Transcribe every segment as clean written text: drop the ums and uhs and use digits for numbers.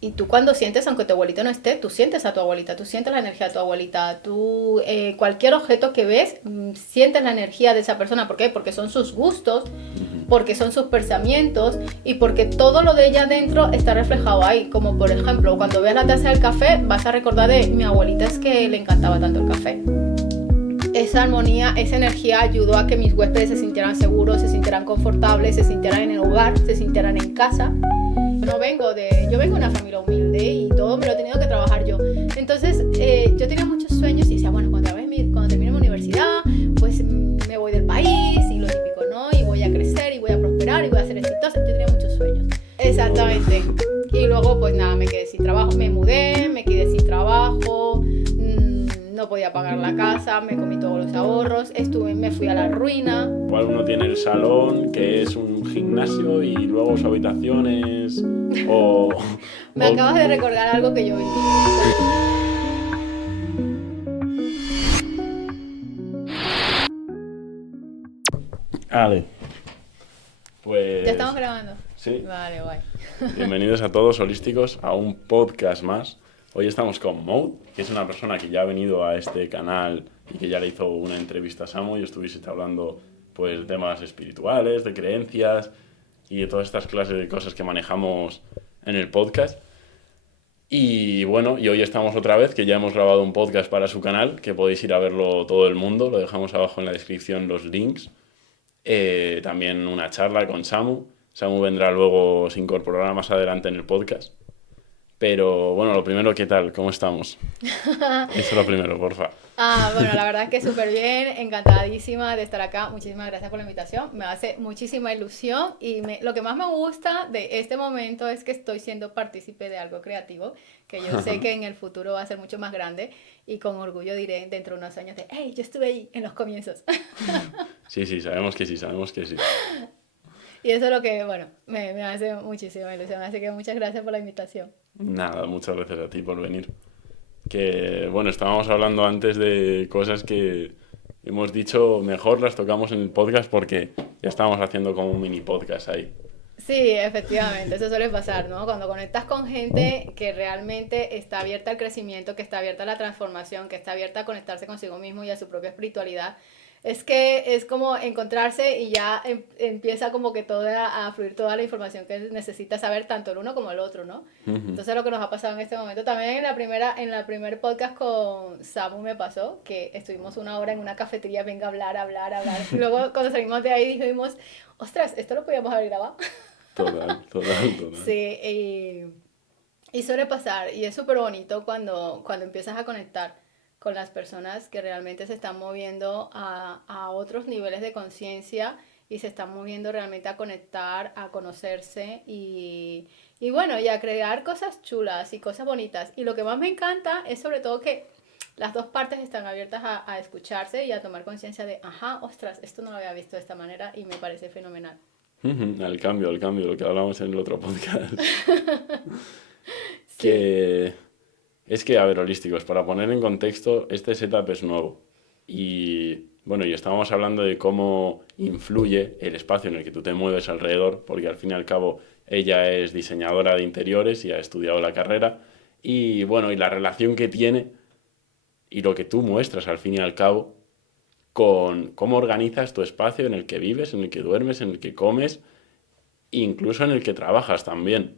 Y tú cuando sientes, aunque tu abuelita no esté, tú sientes a tu abuelita, tú sientes la energía de tu abuelita, tú cualquier objeto que ves, sientes la energía de esa persona. ¿Por qué? Porque son sus gustos, porque son sus pensamientos y porque todo lo de ella dentro está reflejado ahí. Como por ejemplo, cuando veas la taza del café, vas a recordar de mi abuelita, es que le encantaba tanto el café. Esa armonía, esa energía ayudó a que mis huéspedes se sintieran seguros, se sintieran confortables, se sintieran en el hogar, se sintieran en casa. Yo vengo de una familia humilde y todo me lo he tenido que trabajar yo. Entonces, yo tenía muchos sueños y decía, bueno, cuando termine mi universidad, pues me voy del país y lo típico, ¿no? Y voy a crecer y voy a prosperar y voy a ser exitosa. Yo tenía muchos sueños. Exactamente. Y luego, pues nada, me quedé sin trabajo, me mudé, me quedé sin trabajo, no podía pagar la casa, me comí todos los ahorros, me fui a la ruina. Igual uno tiene el salón, que es un gimnasio, y luego su habitación es... Me acabas de recordar algo que yo vendí. Vale. Pues... ¿Ya estamos grabando? Sí. Vale, guay. Bienvenidos a todos holísticos a un podcast más. Hoy estamos con Maud, que es una persona que ya ha venido a este canal y que ya le hizo una entrevista a Samu y estuvisteis hablando pues de temas espirituales, de creencias y de todas estas clases de cosas que manejamos en el podcast. Y bueno, y hoy estamos otra vez, que ya hemos grabado un podcast para su canal, que podéis ir a verlo todo el mundo, lo dejamos abajo en la descripción los links. También una charla con Samu. Samu vendrá luego, se incorporará más adelante en el podcast. Pero bueno, lo primero, ¿qué tal? ¿Cómo estamos? Eso es lo primero, porfa. Bueno, la verdad es que súper bien, encantadísima de estar acá. Muchísimas gracias por la invitación. Me hace muchísima ilusión y lo que más me gusta de este momento es que estoy siendo partícipe de algo creativo, que yo sé que en el futuro va a ser mucho más grande y con orgullo diré dentro de unos años de, hey, yo estuve ahí en los comienzos. Sí, sabemos que sí, sabemos que sí. Y eso es lo que, bueno, me hace muchísima ilusión. Así que muchas gracias por la invitación. Nada, muchas gracias a ti por venir. Que bueno, estábamos hablando antes de cosas que hemos dicho mejor las tocamos en el podcast porque ya estábamos haciendo como un mini podcast ahí. Sí, efectivamente, eso suele pasar, ¿no? Cuando conectas con gente que realmente está abierta al crecimiento, que está abierta a la transformación, que está abierta a conectarse consigo mismo y a su propia espiritualidad, es que es como encontrarse y ya empieza como que a fluir toda la información que necesita saber tanto el uno como el otro, ¿no? Entonces lo que nos ha pasado en este momento, también en la primer podcast con Samu me pasó, que estuvimos una hora en una cafetería, venga a hablar, hablar, hablar. Y luego cuando salimos de ahí dijimos, ostras, esto lo podíamos haber grabado. Total. Sí, y suele pasar, y es súper bonito cuando empiezas a conectar con las personas que realmente se están moviendo a otros niveles de conciencia y se están moviendo realmente a conectar, a conocerse y bueno, y a crear cosas chulas y cosas bonitas. Y lo que más me encanta es sobre todo que las dos partes están abiertas a escucharse y a tomar conciencia de, ajá, ostras, esto no lo había visto de esta manera y me parece fenomenal. Al cambio, lo que hablamos en el otro podcast. Sí, Que es que, a ver, holísticos, para poner en contexto, este setup es nuevo. Y bueno, y estábamos hablando de cómo influye el espacio en el que tú te mueves alrededor, porque al fin y al cabo ella es diseñadora de interiores y ha estudiado la carrera. Y bueno, y la relación que tiene y lo que tú muestras al fin y al cabo con cómo organizas tu espacio en el que vives, en el que duermes, en el que comes, incluso en el que trabajas también.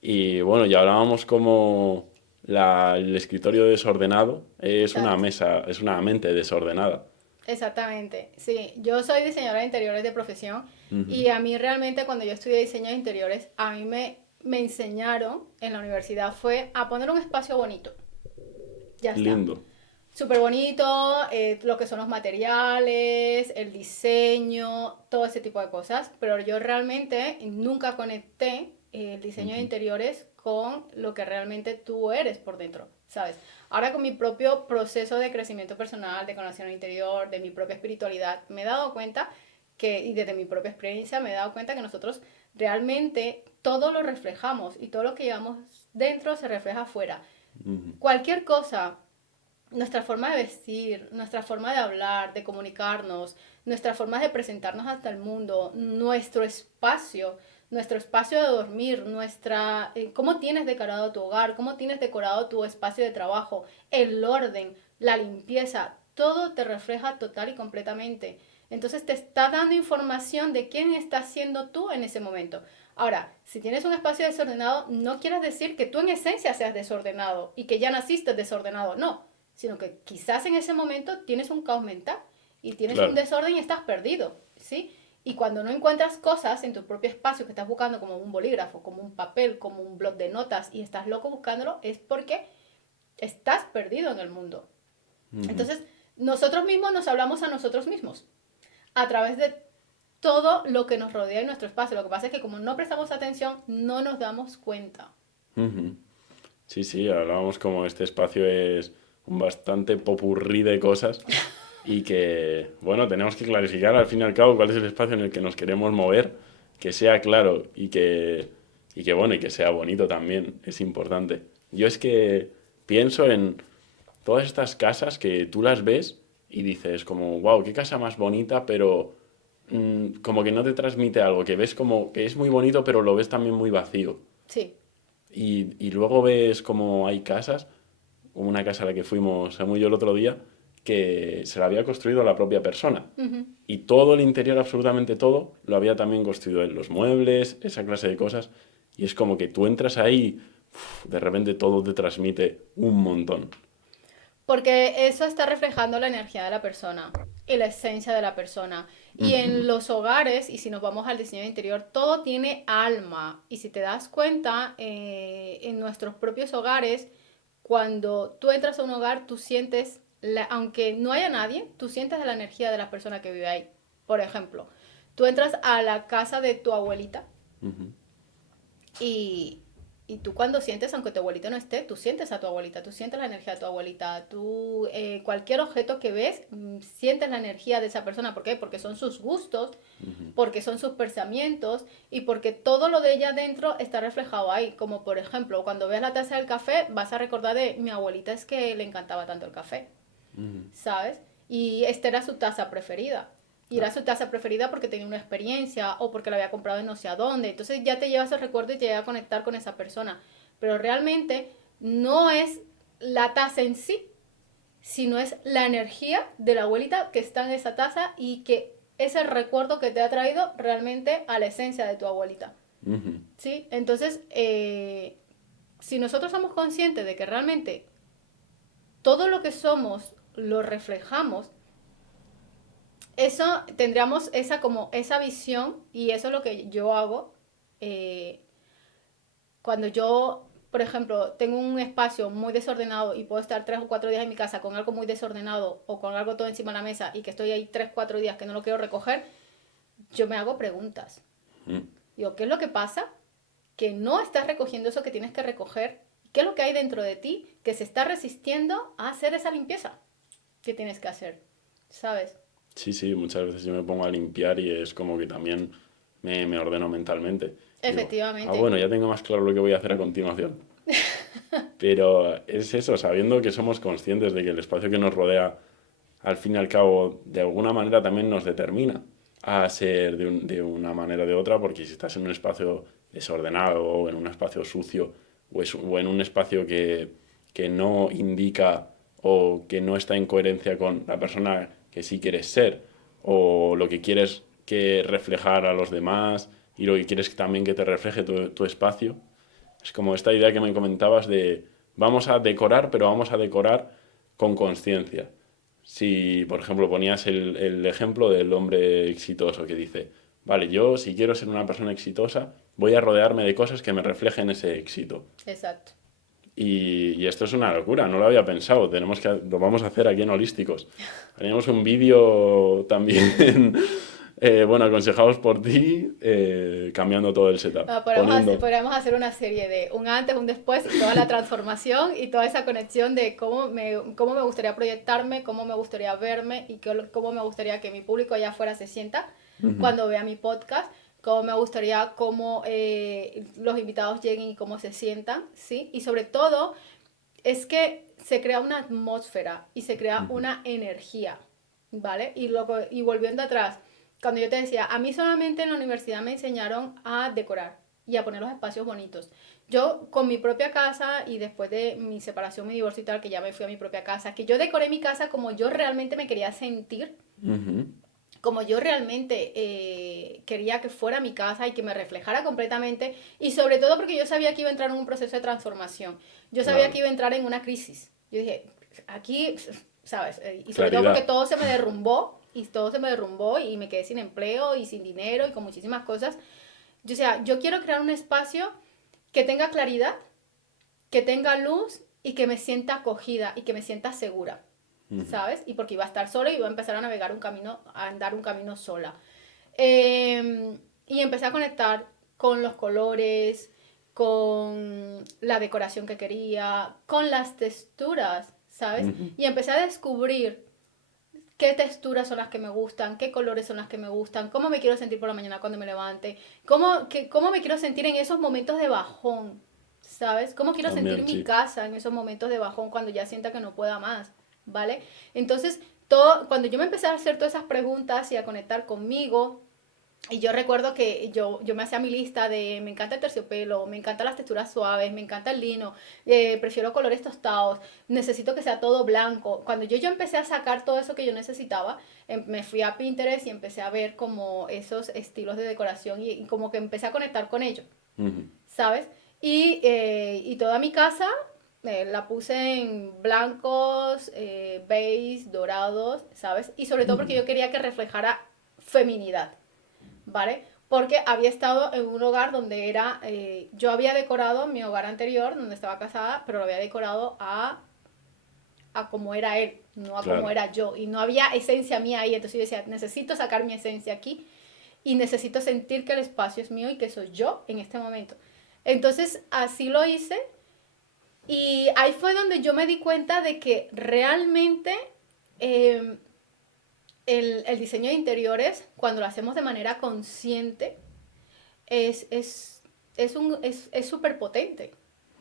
Y bueno, ya hablábamos como el escritorio desordenado es una exacto. mesa, es una mente desordenada. Exactamente, sí, yo soy diseñadora de interiores de profesión y a mí realmente cuando yo estudié diseño de interiores, a mí me enseñaron en la universidad fue a poner un espacio bonito, ya está, Lindo. súper bonito, lo que son los materiales, el diseño, todo ese tipo de cosas, pero yo realmente nunca conecté el diseño de interiores con lo que realmente tú eres por dentro, ¿sabes? Ahora con mi propio proceso de crecimiento personal, de conocimiento interior, de mi propia espiritualidad, me he dado cuenta que, y desde mi propia experiencia, me he dado cuenta que nosotros realmente todo lo reflejamos y todo lo que llevamos dentro se refleja afuera. Cualquier cosa, nuestra forma de vestir, nuestra forma de hablar, de comunicarnos, nuestra forma de presentarnos hasta el mundo, nuestro espacio, nuestro espacio de dormir, cómo tienes decorado tu hogar, cómo tienes decorado tu espacio de trabajo, el orden, la limpieza, todo te refleja total y completamente. Entonces te está dando información de quién estás siendo tú en ese momento. Ahora, si tienes un espacio desordenado, no quieres decir que tú en esencia seas desordenado y que ya naciste desordenado, no, sino que quizás en ese momento tienes un caos mental y tienes un Claro. desorden y estás perdido, ¿sí? Y cuando no encuentras cosas en tu propio espacio que estás buscando como un bolígrafo, como un papel, como un blog de notas y estás loco buscándolo, es porque estás perdido en el mundo. Ujú. Entonces, nosotros mismos nos hablamos a nosotros mismos a través de todo lo que nos rodea en nuestro espacio. Lo que pasa es que como no prestamos atención, no nos damos cuenta. Ujú. Sí, sí, hablábamos como este espacio es un bastante popurrí de cosas y que, bueno, tenemos que clarificar al fin y al cabo cuál es el espacio en el que nos queremos mover, que sea claro y que bueno, y que sea bonito también, es importante. Yo es que pienso en todas estas casas que tú las ves y dices como, wow, qué casa más bonita, pero como que no te transmite algo, que ves como que es muy bonito, pero lo ves también muy vacío. Sí. Y luego ves como hay casas, como una casa a la que fuimos Samu y yo el otro día, que se la había construido la propia persona. Ujú. Y todo el interior, absolutamente todo, lo había también construido él, los muebles, esa clase de cosas. Y es como que tú entras ahí, de repente todo te transmite un montón. Porque eso está reflejando la energía de la persona y la esencia de la persona. Y en Ujú, los hogares, y si nos vamos al diseño interior, todo tiene alma. Y si te das cuenta, en nuestros propios hogares, cuando tú entras a un hogar, tú sientes, aunque no haya nadie, tú sientes la energía de la persona que vive ahí. Por ejemplo, tú entras a la casa de tu abuelita ujú. y, y tú cuando sientes, aunque tu abuelita no esté, tú sientes a tu abuelita, tú sientes la energía de tu abuelita, tú cualquier objeto que ves, sientes la energía de esa persona. ¿Por qué? Porque son sus gustos, porque son sus pensamientos y porque todo lo de ella dentro está reflejado ahí. Como por ejemplo, cuando veas la taza del café, vas a recordar de mi abuelita es que le encantaba tanto el café, ¿sabes? Y esta era su taza preferida. Y era Ah, su taza preferida porque tenía una experiencia o porque la había comprado en no sé a dónde. Entonces ya te lleva ese recuerdo y te llega a conectar con esa persona. Pero realmente no es la taza en sí, sino es la energía de la abuelita que está en esa taza y que es el recuerdo que te ha traído realmente a la esencia de tu abuelita. ujú, ¿Sí? Entonces, si nosotros somos conscientes de que realmente todo lo que somos lo reflejamos, eso tendríamos esa como esa visión y eso es lo que yo hago eh, cuando yo, por ejemplo, tengo un espacio muy desordenado y puedo estar 3 o 4 días en mi casa con algo muy desordenado o con algo todo encima de la mesa y que estoy ahí 3 o 4 días que no lo quiero recoger, yo me hago preguntas. mm, Digo, ¿qué es lo que pasa? Que no estás recogiendo eso que tienes que recoger. ¿Qué es lo que hay dentro de ti que se está resistiendo a hacer esa limpieza que tienes que hacer? ¿Sabes? sí, sí, muchas veces yo me pongo a limpiar y es como que también me ordeno mentalmente. Digo, ah, Efectivamente. bueno, ya tengo más claro lo que voy a hacer a continuación. Pero es eso, sabiendo que somos conscientes de que el espacio que nos rodea, al fin y al cabo, de alguna manera también nos determina a ser de una manera o de otra, porque si estás en un espacio desordenado o en un espacio sucio o en un espacio que no indica o que no está en coherencia con la persona que sí quieres ser o lo que quieres que reflejar a los demás y lo que quieres también que te refleje tu espacio, es como esta idea que me comentabas de vamos a decorar, pero vamos a decorar con conciencia. Si, por ejemplo, ponías el ejemplo del hombre exitoso que dice, vale, yo si quiero ser una persona exitosa, voy a rodearme de cosas que me reflejen ese éxito. Exacto. Y esto es una locura, no lo había pensado. Lo vamos a hacer aquí en Holísticos. Haremos un vídeo también, bueno, aconsejados por ti, cambiando todo el setup. Ah, Poniendo. podríamos hacer una serie de un antes, un después y toda la transformación y toda esa conexión de cómo me gustaría proyectarme, cómo me gustaría verme y cómo me gustaría que mi público allá afuera se sienta cuando vea mi podcast, cómo me gustaría cómo los invitados lleguen y cómo se sientan, ¿sí? Y sobre todo es que se crea una atmósfera y se crea una energía, ¿vale? Y volviendo atrás, cuando yo te decía, a mí solamente en la universidad me enseñaron a decorar y a poner los espacios bonitos. Yo con mi propia casa y después de mi separación, mi divorcio y tal, que ya me fui a mi propia casa, que yo decoré mi casa como yo realmente me quería sentir, Ujú. como yo realmente quería que fuera mi casa y que me reflejara completamente, y sobre todo porque yo sabía que iba a entrar en un proceso de transformación, yo sabía Claro. que iba a entrar en una crisis. Yo dije, aquí, ¿sabes? Y sobre todo porque Claridad. todo se me derrumbó, y todo se me derrumbó y me quedé sin empleo y sin dinero y con muchísimas cosas. Yo, o sea, yo quiero crear un espacio que tenga claridad, que tenga luz y que me sienta acogida y que me sienta segura, Ujú. ¿sabes? Y porque iba a estar sola y iba a empezar a navegar un camino, a andar un camino sola. Y empecé a conectar con los colores, con la decoración que quería, con las texturas, ¿sabes? Ujú. Y empecé a descubrir qué texturas son las que me gustan, qué colores son las que me gustan, cómo me quiero sentir por la mañana cuando me levante, cómo me quiero sentir en esos momentos de bajón, ¿sabes? Cómo quiero sentir También, mi sí. casa en esos momentos de bajón cuando ya sienta que no pueda más, ¿vale? Entonces, todo, cuando yo me empecé a hacer todas esas preguntas y a conectar conmigo, y yo recuerdo que yo me hacía mi lista de me encanta el terciopelo, me encantan las texturas suaves, me encanta el lino, prefiero colores tostados, necesito que sea todo blanco. Cuando yo empecé a sacar todo eso que yo necesitaba, me fui a Pinterest y empecé a ver como esos estilos de decoración y como que empecé a conectar con ellos, Ujú. ¿sabes? Y toda mi casa la puse en blancos, beige, dorados, ¿sabes? Y sobre todo porque Ujú. yo quería que reflejara feminidad. ¿Vale? Porque había estado en un hogar donde era, yo había decorado mi hogar anterior, donde estaba casada, pero lo había decorado a como era él, no a como Claro. era yo. Y no había esencia mía ahí, entonces yo decía, necesito sacar mi esencia aquí y necesito sentir que el espacio es mío y que soy yo en este momento. Entonces así lo hice y ahí fue donde yo me di cuenta de que realmente eh, el diseño de interiores, cuando lo hacemos de manera consciente, es, es, es súper potente.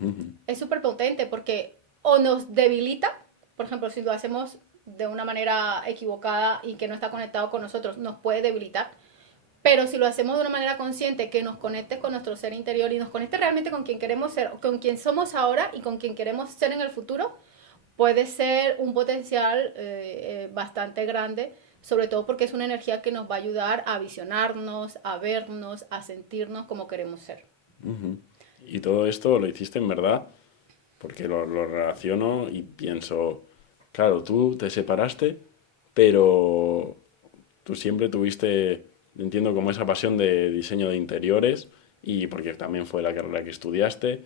Ujú. Es súper potente porque o nos debilita, por ejemplo, si lo hacemos de una manera equivocada y que no está conectado con nosotros, nos puede debilitar. Pero si lo hacemos de una manera consciente, que nos conecte con nuestro ser interior y nos conecte realmente con quien queremos ser, con quien somos ahora y con quien queremos ser en el futuro, puede ser un potencial bastante grande, sobre todo porque es una energía que nos va a ayudar a visionarnos, a vernos, a sentirnos como queremos ser. Ujú. Y todo esto lo hiciste en verdad, porque lo relaciono y pienso, claro, tú te separaste, pero tú siempre tuviste, entiendo, como esa pasión de diseño de interiores, y porque también fue la carrera que estudiaste,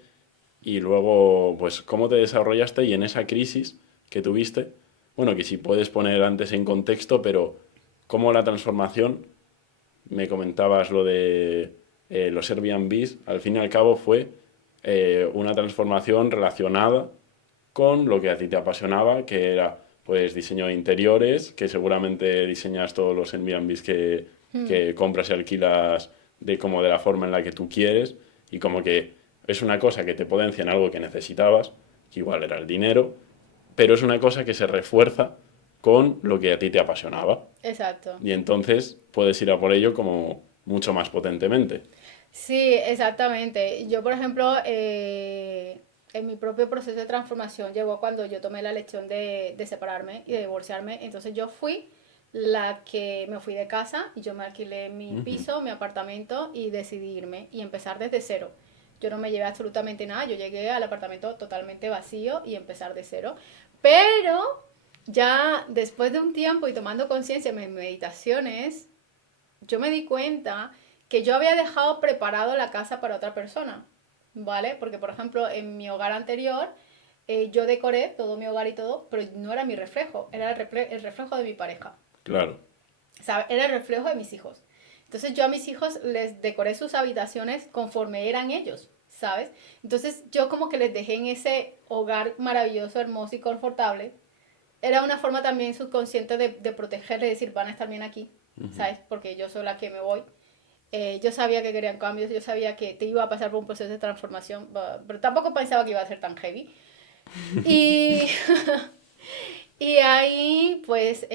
y luego, pues, cómo te desarrollaste y en esa crisis que tuviste, bueno, que si puedes poner antes en contexto, pero cómo la transformación, me comentabas lo de los Airbnbs, al fin y al cabo fue una transformación relacionada con lo que a ti te apasionaba, que era pues diseño de interiores, que seguramente diseñas todos los Airbnbs que compras y alquilas de como de la forma en la que tú quieres, y como que es una cosa que te potencia en algo que necesitabas, que igual era el dinero, pero es una cosa que se refuerza con lo que a ti te apasionaba. Exacto. Y entonces puedes ir a por ello como mucho más potentemente. Sí, exactamente. Yo, por ejemplo, en mi propio proceso de transformación llegó cuando yo tomé la lección de separarme y de divorciarme. Entonces yo fui la que me fui de casa y yo me alquilé mi Ujú. piso, mi apartamento y decidí irme y empezar desde cero. Yo no me llevé absolutamente nada, yo llegué al apartamento totalmente vacío y empezar de cero. Pero ya después de un tiempo y tomando conciencia en mis meditaciones, yo me di cuenta que yo había dejado preparado la casa para otra persona, ¿vale? Porque, por ejemplo, en mi hogar anterior, yo decoré todo mi hogar y todo, pero no era mi reflejo, era el reflejo de mi pareja, Claro. ¿sabes? Era el reflejo de mis hijos. Entonces yo a mis hijos les decoré sus habitaciones conforme eran ellos, ¿sabes? Entonces yo como que les dejé en ese hogar maravilloso, hermoso y confortable. Era una forma también subconsciente de protegerles, de decir, van a estar bien aquí, ¿sabes? Porque yo soy la que me voy. Yo sabía que querían cambios, yo sabía que te iba a pasar por un proceso de transformación, pero tampoco pensaba que iba a ser tan heavy. Y, Y ahí, pues,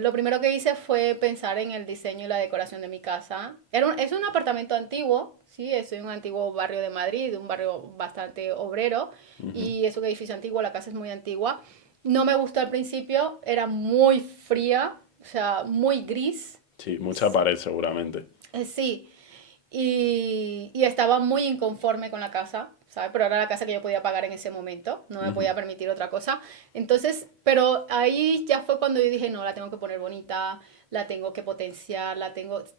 lo primero que hice fue pensar en el diseño y la decoración de mi casa. Es un apartamento antiguo, sí, es un antiguo barrio de Madrid, un barrio bastante obrero, Ujú. y es un edificio antiguo, la casa es muy antigua. No me gustó al principio, era muy fría, o sea, muy gris. Sí, mucha pared seguramente. Sí, y estaba muy inconforme con la casa, ¿sabes? Pero era la casa que yo podía pagar en ese momento, no me Ujú. podía permitir otra cosa. Entonces, pero ahí ya fue cuando yo dije, no, la tengo que poner bonita, la tengo que potenciar,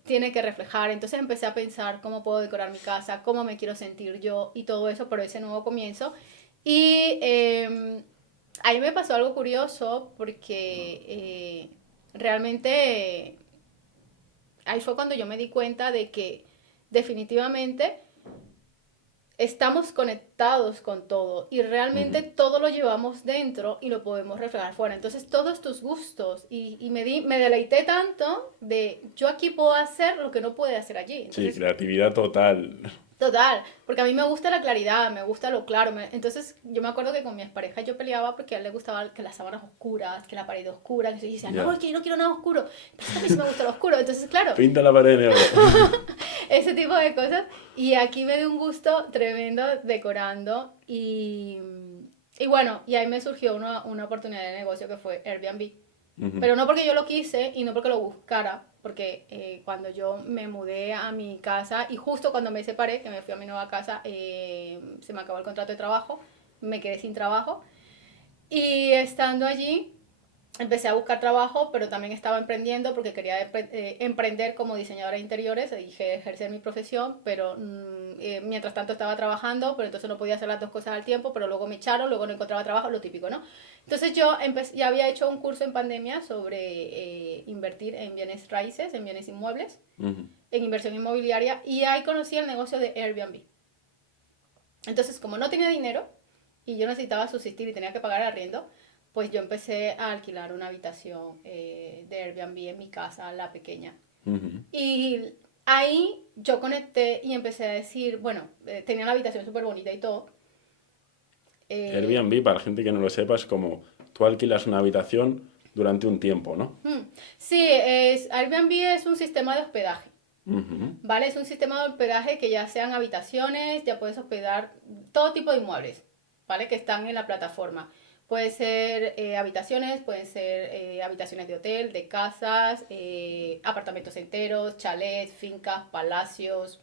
tiene que reflejar. Entonces empecé a pensar cómo puedo decorar mi casa, cómo me quiero sentir yo y todo eso por ese nuevo comienzo. Y ahí me pasó algo curioso porque realmente ahí fue cuando yo me di cuenta de que definitivamente estamos conectados con todo y realmente Ujú. todo lo llevamos dentro y lo podemos reflejar fuera. Entonces todos tus gustos y me deleité tanto de yo aquí puedo hacer lo que no puede hacer allí. Sí, Entonces creatividad total. total, porque a mí me gusta la claridad, me gusta lo claro. Entonces, yo me acuerdo que con mi pareja yo peleaba porque a él le gustaba que las sábanas oscuras, que la pared oscura. Y yo decía, no, Ya. es que yo no quiero nada oscuro. Pero es que a mí sí me gusta lo oscuro. Entonces, claro, Pinta la pared de negro. ese tipo de cosas. Y aquí me dio un gusto tremendo decorando. Y bueno, y ahí me surgió una oportunidad de negocio que fue Airbnb. Ujú. Pero no porque yo lo quise y no porque lo buscara, porque cuando yo me mudé a mi casa y justo cuando me separé, que me fui a mi nueva casa, se me acabó el contrato de trabajo, me quedé sin trabajo y estando allí empecé a buscar trabajo, pero también estaba emprendiendo porque quería emprender como diseñadora de interiores y ejercer mi profesión, pero mientras tanto estaba trabajando, pero entonces no podía hacer las dos cosas al tiempo, pero luego me echaron, luego no encontraba trabajo, lo típico, ¿no? Entonces yo ya había hecho un curso en pandemia sobre invertir en bienes raíces, en bienes inmuebles, Ujú. en inversión inmobiliaria, y ahí conocí el negocio de Airbnb. Entonces, como no tenía dinero y yo necesitaba subsistir y tenía que pagar arriendo, pues yo empecé a alquilar una habitación de Airbnb en mi casa, la pequeña. Ujú. Y ahí yo conecté y empecé a decir, bueno, tenía la habitación súper bonita y todo. Eh, Airbnb, para la gente que no lo sepa, es como tú alquilas una habitación durante un tiempo, ¿no? sí, Airbnb es un sistema de hospedaje. Ujú. ¿Vale? Es un sistema de hospedaje que ya sean habitaciones, ya puedes hospedar todo tipo de inmuebles, ¿vale? Que están en la plataforma. Puede ser habitaciones, pueden ser habitaciones de hotel, de casas, apartamentos enteros, chalets, fincas, palacios,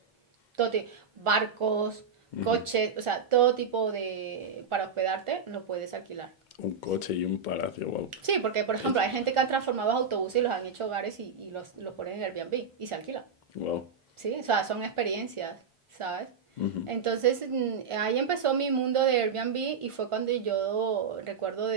barcos, Ujú. coches, o sea, todo tipo de... para hospedarte lo puedes alquilar. Un coche y un palacio, wow. Sí, porque por ejemplo hay gente que han transformado autobuses y los han hecho hogares y los ponen en Airbnb y se alquilan. Wow. Sí, o sea, son experiencias, ¿sabes? Ujú. Entonces, ahí empezó mi mundo de Airbnb y fue cuando yo recuerdo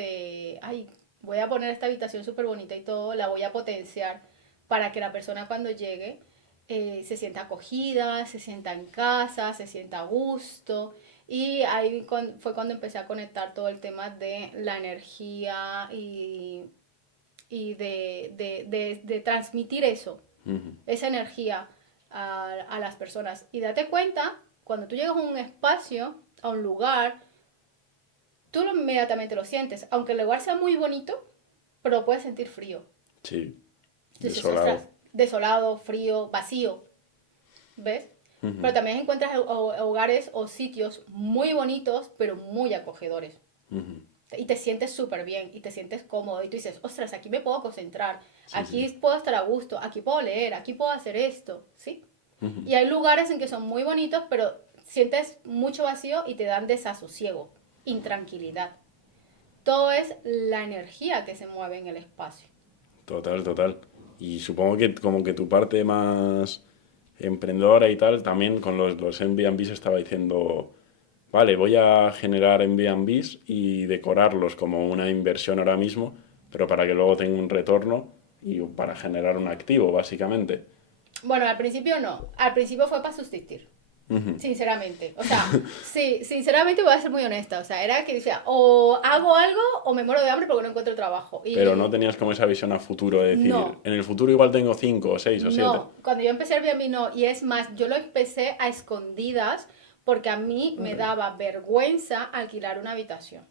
ay, voy a poner esta habitación súper bonita y todo, la voy a potenciar para que la persona cuando llegue se sienta acogida, se sienta en casa, se sienta a gusto. Y ahí fue cuando empecé a conectar todo el tema de la energía y de transmitir eso, Ujú. esa energía a las personas. Y date cuenta, cuando tú llegas a un espacio, a un lugar, tú inmediatamente lo sientes. Aunque el lugar sea muy bonito, pero lo puedes sentir frío. Sí, Entonces, ostras, desolado. desolado, frío, vacío. ¿Ves? Ujú. Pero también encuentras hogares o sitios muy bonitos, pero muy acogedores. Ujú. Y te sientes súper bien y te sientes cómodo y tú dices, ostras, aquí me puedo concentrar, Sí, sí. aquí puedo estar a gusto, aquí puedo leer, aquí puedo hacer esto, ¿sí? Ujú. Y hay lugares en que son muy bonitos, pero sientes mucho vacío y te dan desasosiego, intranquilidad. Todo es la energía que se mueve en el espacio. Total, total. Y supongo que como que tu parte más emprendedora y tal, también con los Airbnbs estaba diciendo, vale, voy a generar Airbnbs y decorarlos como una inversión ahora mismo, pero para que luego tenga un retorno y para generar un activo, básicamente. Bueno, al principio no, al principio fue para subsistir. Ujú. Sinceramente, o sea, sí, sinceramente voy a ser muy honesta, o sea, era que decía, o hago algo o me muero de hambre porque no encuentro trabajo. Pero no Y tenías como esa visión a futuro de decir, no, en el futuro igual tengo 5 o 6 o 7. no, cuando yo empecé Airbnb no, y es más, yo lo empecé a escondidas porque a mí me Vale. daba vergüenza alquilar una habitación.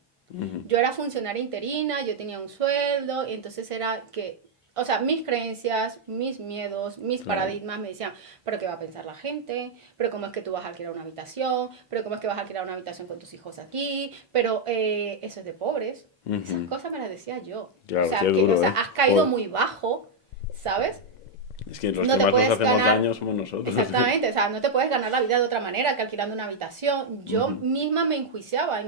Yo era funcionaria interina, yo tenía un sueldo, y entonces era que, o sea, mis creencias, mis miedos, mis paradigmas me decían, pero ¿qué va a pensar la gente? ¿Pero cómo es que tú vas a alquilar una habitación? ¿Pero cómo es que vas a alquilar una habitación con tus hijos aquí? Pero eso es de pobres. Esas cosas me las decía yo. Claro, o sea, qué duro, has caído Joder. muy bajo, ¿sabes? Es que los No que te más nos puedes hacemos ganar, daño somos nosotros. exactamente, o sea, no te puedes ganar la vida de otra manera que alquilando una habitación. Yo misma me enjuiciaba y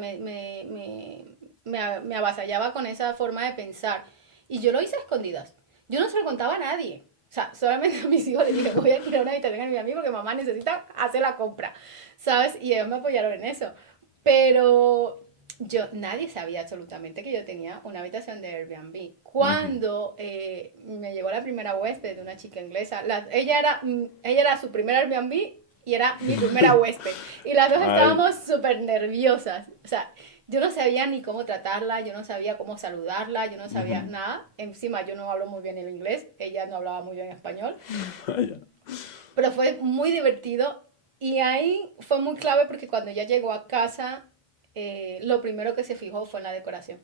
me avasallaba con esa forma de pensar. Y yo lo hice a escondidas. Yo no se lo contaba a nadie. O sea, solamente a mis hijos les dije, voy a alquilar una habitación a mi amigo porque mamá necesita hacer la compra, ¿sabes? Y ellos me apoyaron en eso. Pero nadie sabía absolutamente que yo tenía una habitación de Airbnb. Cuando me llegó la primera huésped de una chica inglesa, ella era su primera Airbnb y era mi primera huésped. Y las dos Ay. estábamos súper nerviosas. O sea, yo no sabía ni cómo tratarla, yo no sabía cómo saludarla, yo no sabía nada. Encima yo no hablo muy bien el inglés, ella no hablaba muy bien español. Vaya. Pero fue muy divertido y ahí fue muy clave porque cuando ella llegó a casa, lo primero que se fijó fue en la decoración.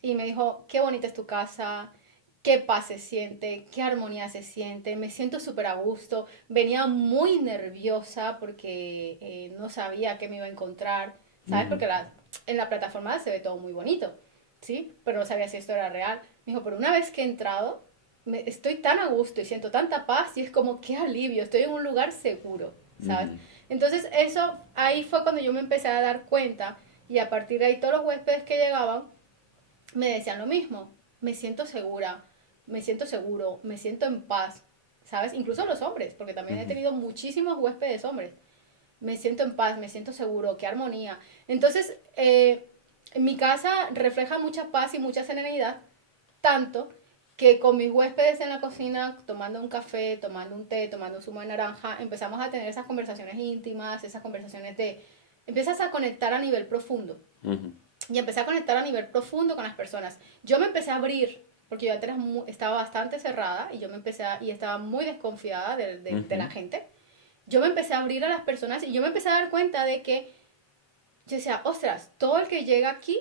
Y me dijo, qué bonita es tu casa, qué paz se siente, qué armonía se siente, me siento súper a gusto. Venía muy nerviosa porque no sabía qué me iba a encontrar, ¿sabes? Porque en la plataforma se ve todo muy bonito, ¿sí? Pero no sabía si esto era real. Me dijo, pero una vez que he entrado, estoy tan a gusto y siento tanta paz y es como, qué alivio, estoy en un lugar seguro, ¿sabes? Entonces eso, ahí fue cuando yo me empecé a dar cuenta y a partir de ahí todos los huéspedes que llegaban me decían lo mismo, me siento segura, me siento seguro, me siento en paz, ¿sabes? Incluso los hombres, porque también he tenido muchísimos huéspedes hombres. Me siento en paz, me siento seguro, qué armonía. Entonces, mi casa refleja mucha paz y mucha serenidad, tanto que con mis huéspedes en la cocina, tomando un café, tomando un té, tomando un zumo de naranja, empezamos a tener esas conversaciones íntimas, esas conversaciones de... Empiezas a conectar a nivel profundo. Y empecé a conectar a nivel profundo con las personas. Yo me empecé a abrir, porque yo antes estaba bastante cerrada y yo me empecé y estaba muy desconfiada de la gente. Yo me empecé a abrir a las personas y yo me empecé a dar cuenta de que yo decía, ostras, todo el que llega aquí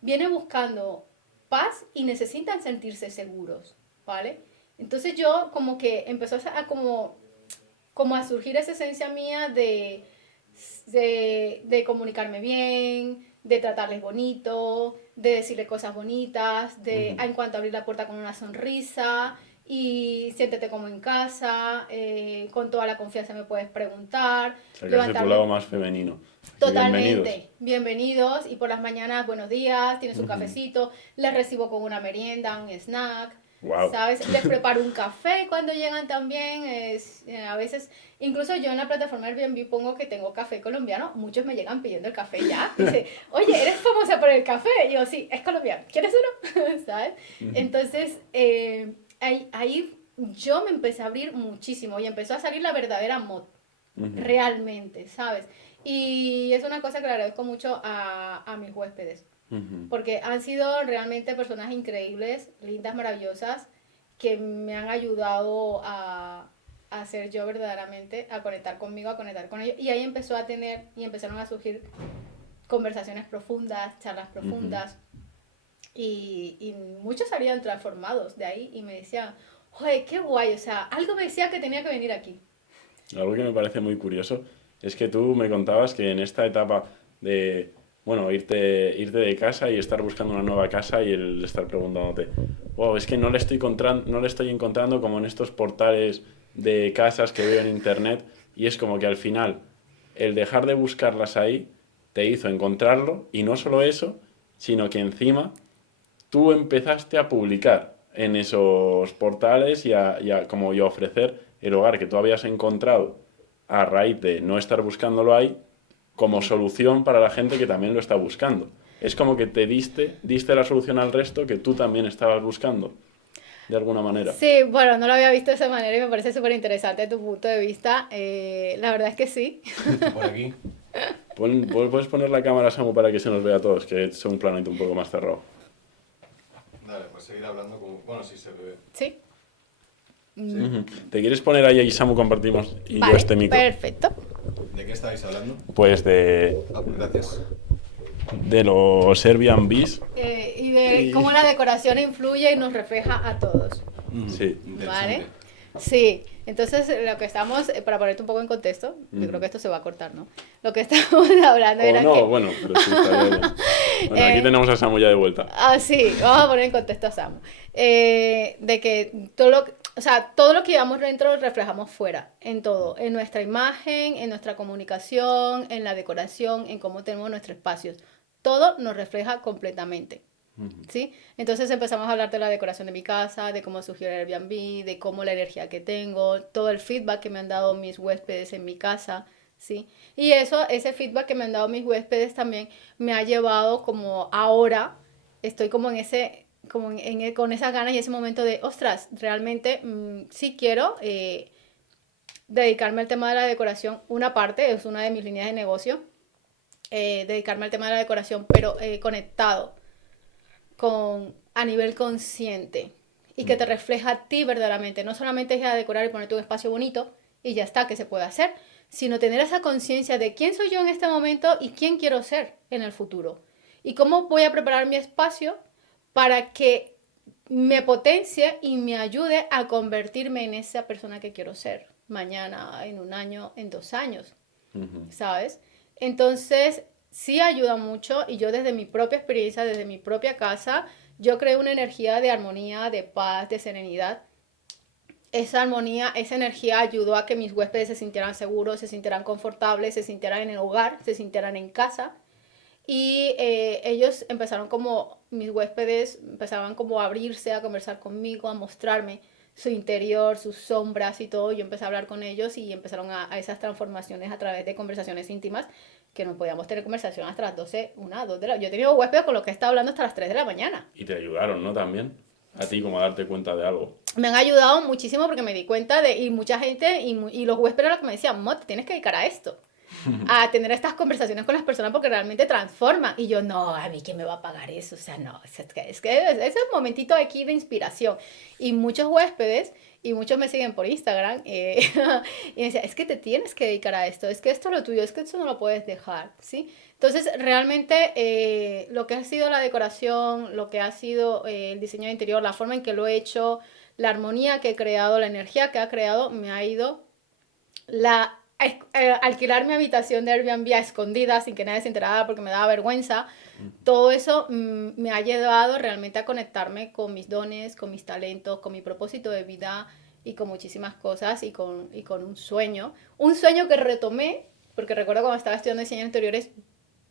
viene buscando paz y necesitan sentirse seguros, ¿vale? Entonces yo como que empezó a como a surgir esa esencia mía de comunicarme bien, de tratarles bonito, de decirles cosas bonitas, en cuanto a abrir la puerta con una sonrisa y siéntete como en casa, con toda la confianza me puedes preguntar. Sacarse tu lado más femenino. Totalmente, bienvenidos y por las mañanas buenos días, tienes un cafecito, les recibo con una merienda, un snack, Wow. ¿sabes? Les preparo un café cuando llegan también, a veces, incluso yo en la plataforma Airbnb pongo que tengo café colombiano, muchos me llegan pidiendo el café ya, dice, oye, ¿eres famosa por el café? Y yo, sí, es colombiano, ¿quieres uno? ¿Sabes? Entonces, ahí yo me empecé a abrir muchísimo y empezó a salir la verdadera mod, realmente, ¿sabes? Y es una cosa que le agradezco mucho a mis huéspedes, porque han sido realmente personas increíbles, lindas, maravillosas, que me han ayudado a ser yo verdaderamente, a conectar conmigo, a conectar con ellos. Y ahí empezaron a surgir conversaciones profundas, charlas profundas, y muchos salían transformados de ahí y me decían, oye, qué guay, o sea, algo me decía que tenía que venir aquí. Algo que me parece muy curioso es que tú me contabas que en esta etapa de, bueno, irte de casa y estar buscando una nueva casa y el estar preguntándote, wow, es que no le estoy encontrando como en estos portales de casas que veo en internet, y es como que al final el dejar de buscarlas ahí te hizo encontrarlo, y no solo eso, sino que encima tú empezaste a publicar en esos portales y a ofrecer el hogar que tú habías encontrado a raíz de no estar buscándolo ahí como solución para la gente que también lo está buscando. Es como que diste la solución al resto que tú también estabas buscando, de alguna manera. Sí, bueno, no lo había visto de esa manera y me parece súper interesante tu punto de vista. La verdad es que sí. Por aquí. Puedes poner la cámara, Samu, para que se nos vea a todos, que es un planeta un poco más cerrado. Dale, pues seguir hablando como... Bueno, sí se ve. Sí. ¿Te quieres poner ahí, Samu, compartimos? Y Vale, yo este micro. perfecto. ¿De qué estabais hablando? Pues de... Ah, pues gracias. de los Airbnbs. Y de cómo la decoración influye y nos refleja a todos. Sí. ¿Vale? Sí, entonces lo que estamos, para ponerte un poco en contexto, yo creo que esto se va a cortar, ¿no? Lo que estamos hablando O era no, que... bueno, pero sí, estaría bien. Bueno, aquí tenemos a Samu ya de vuelta. Sí, vamos a poner en contexto a Samu. De que o sea, todo lo que llevamos dentro lo reflejamos fuera, en todo, en nuestra imagen, en nuestra comunicación, en la decoración, en cómo tenemos nuestros espacios. Todo nos refleja completamente. ¿Sí? Entonces empezamos a hablar de la decoración de mi casa, de cómo surgió el Airbnb, de cómo la energía que tengo, todo el feedback que me han dado mis huéspedes en mi casa, ¿sí? Y ese feedback que me han dado mis huéspedes también me ha llevado como ahora, estoy como en ese, con esas ganas y ese momento de, ostras, realmente sí quiero dedicarme al tema de la decoración. Una parte, es una de mis líneas de negocio, dedicarme al tema de la decoración, pero conectado a nivel consciente y que te refleja a ti verdaderamente. No solamente es a decorar y ponerte un espacio bonito y ya está, que se puede hacer, sino tener esa conciencia de quién soy yo en este momento y quién quiero ser en el futuro. Y cómo voy a preparar mi espacio para que me potencie y me ayude a convertirme en esa persona que quiero ser mañana, en un año, en 2 años. ¿Sabes? Entonces, sí ayuda mucho y yo desde mi propia experiencia, desde mi propia casa, yo creo una energía de armonía, de paz, de serenidad. Esa armonía, esa energía ayudó a que mis huéspedes se sintieran seguros, se sintieran confortables, se sintieran en el hogar, se sintieran en casa. Y ellos empezaron como, mis huéspedes empezaban como a abrirse, a conversar conmigo, a mostrarme su interior, sus sombras y todo. Yo empecé a hablar con ellos y empezaron a esas transformaciones a través de conversaciones íntimas, que no podíamos tener conversación hasta las 12, 1, 2 de la... Yo he tenido huéspedes con los que he estado hablando hasta las 3 de la mañana. Y te ayudaron, ¿no? También. A ti, como a darte cuenta de algo. Me han ayudado muchísimo porque me di cuenta de, y mucha gente, y los huéspedes eran los que me decían, Mo, te tienes que dedicar a esto. A tener estas conversaciones con las personas porque realmente transforma. Y yo, no, a mí quién me va a pagar eso. O sea, no, es un momentito aquí de inspiración. Y muchos huéspedes, y muchos me siguen por Instagram, y me decían, es que te tienes que dedicar a esto, es que esto es lo tuyo, es que esto no lo puedes dejar, ¿sí? Entonces, realmente lo que ha sido la decoración, lo que ha sido el diseño de interior, la forma en que lo he hecho, la armonía que he creado, la energía que ha creado, me ha ido alquilar mi habitación de Airbnb a escondidas sin que nadie se enterara porque me daba vergüenza. Todo eso me ha llevado realmente a conectarme con mis dones, con mis talentos, con mi propósito de vida y con muchísimas cosas y con un sueño. Un sueño que retomé, porque recuerdo cuando estaba estudiando diseño de interiores,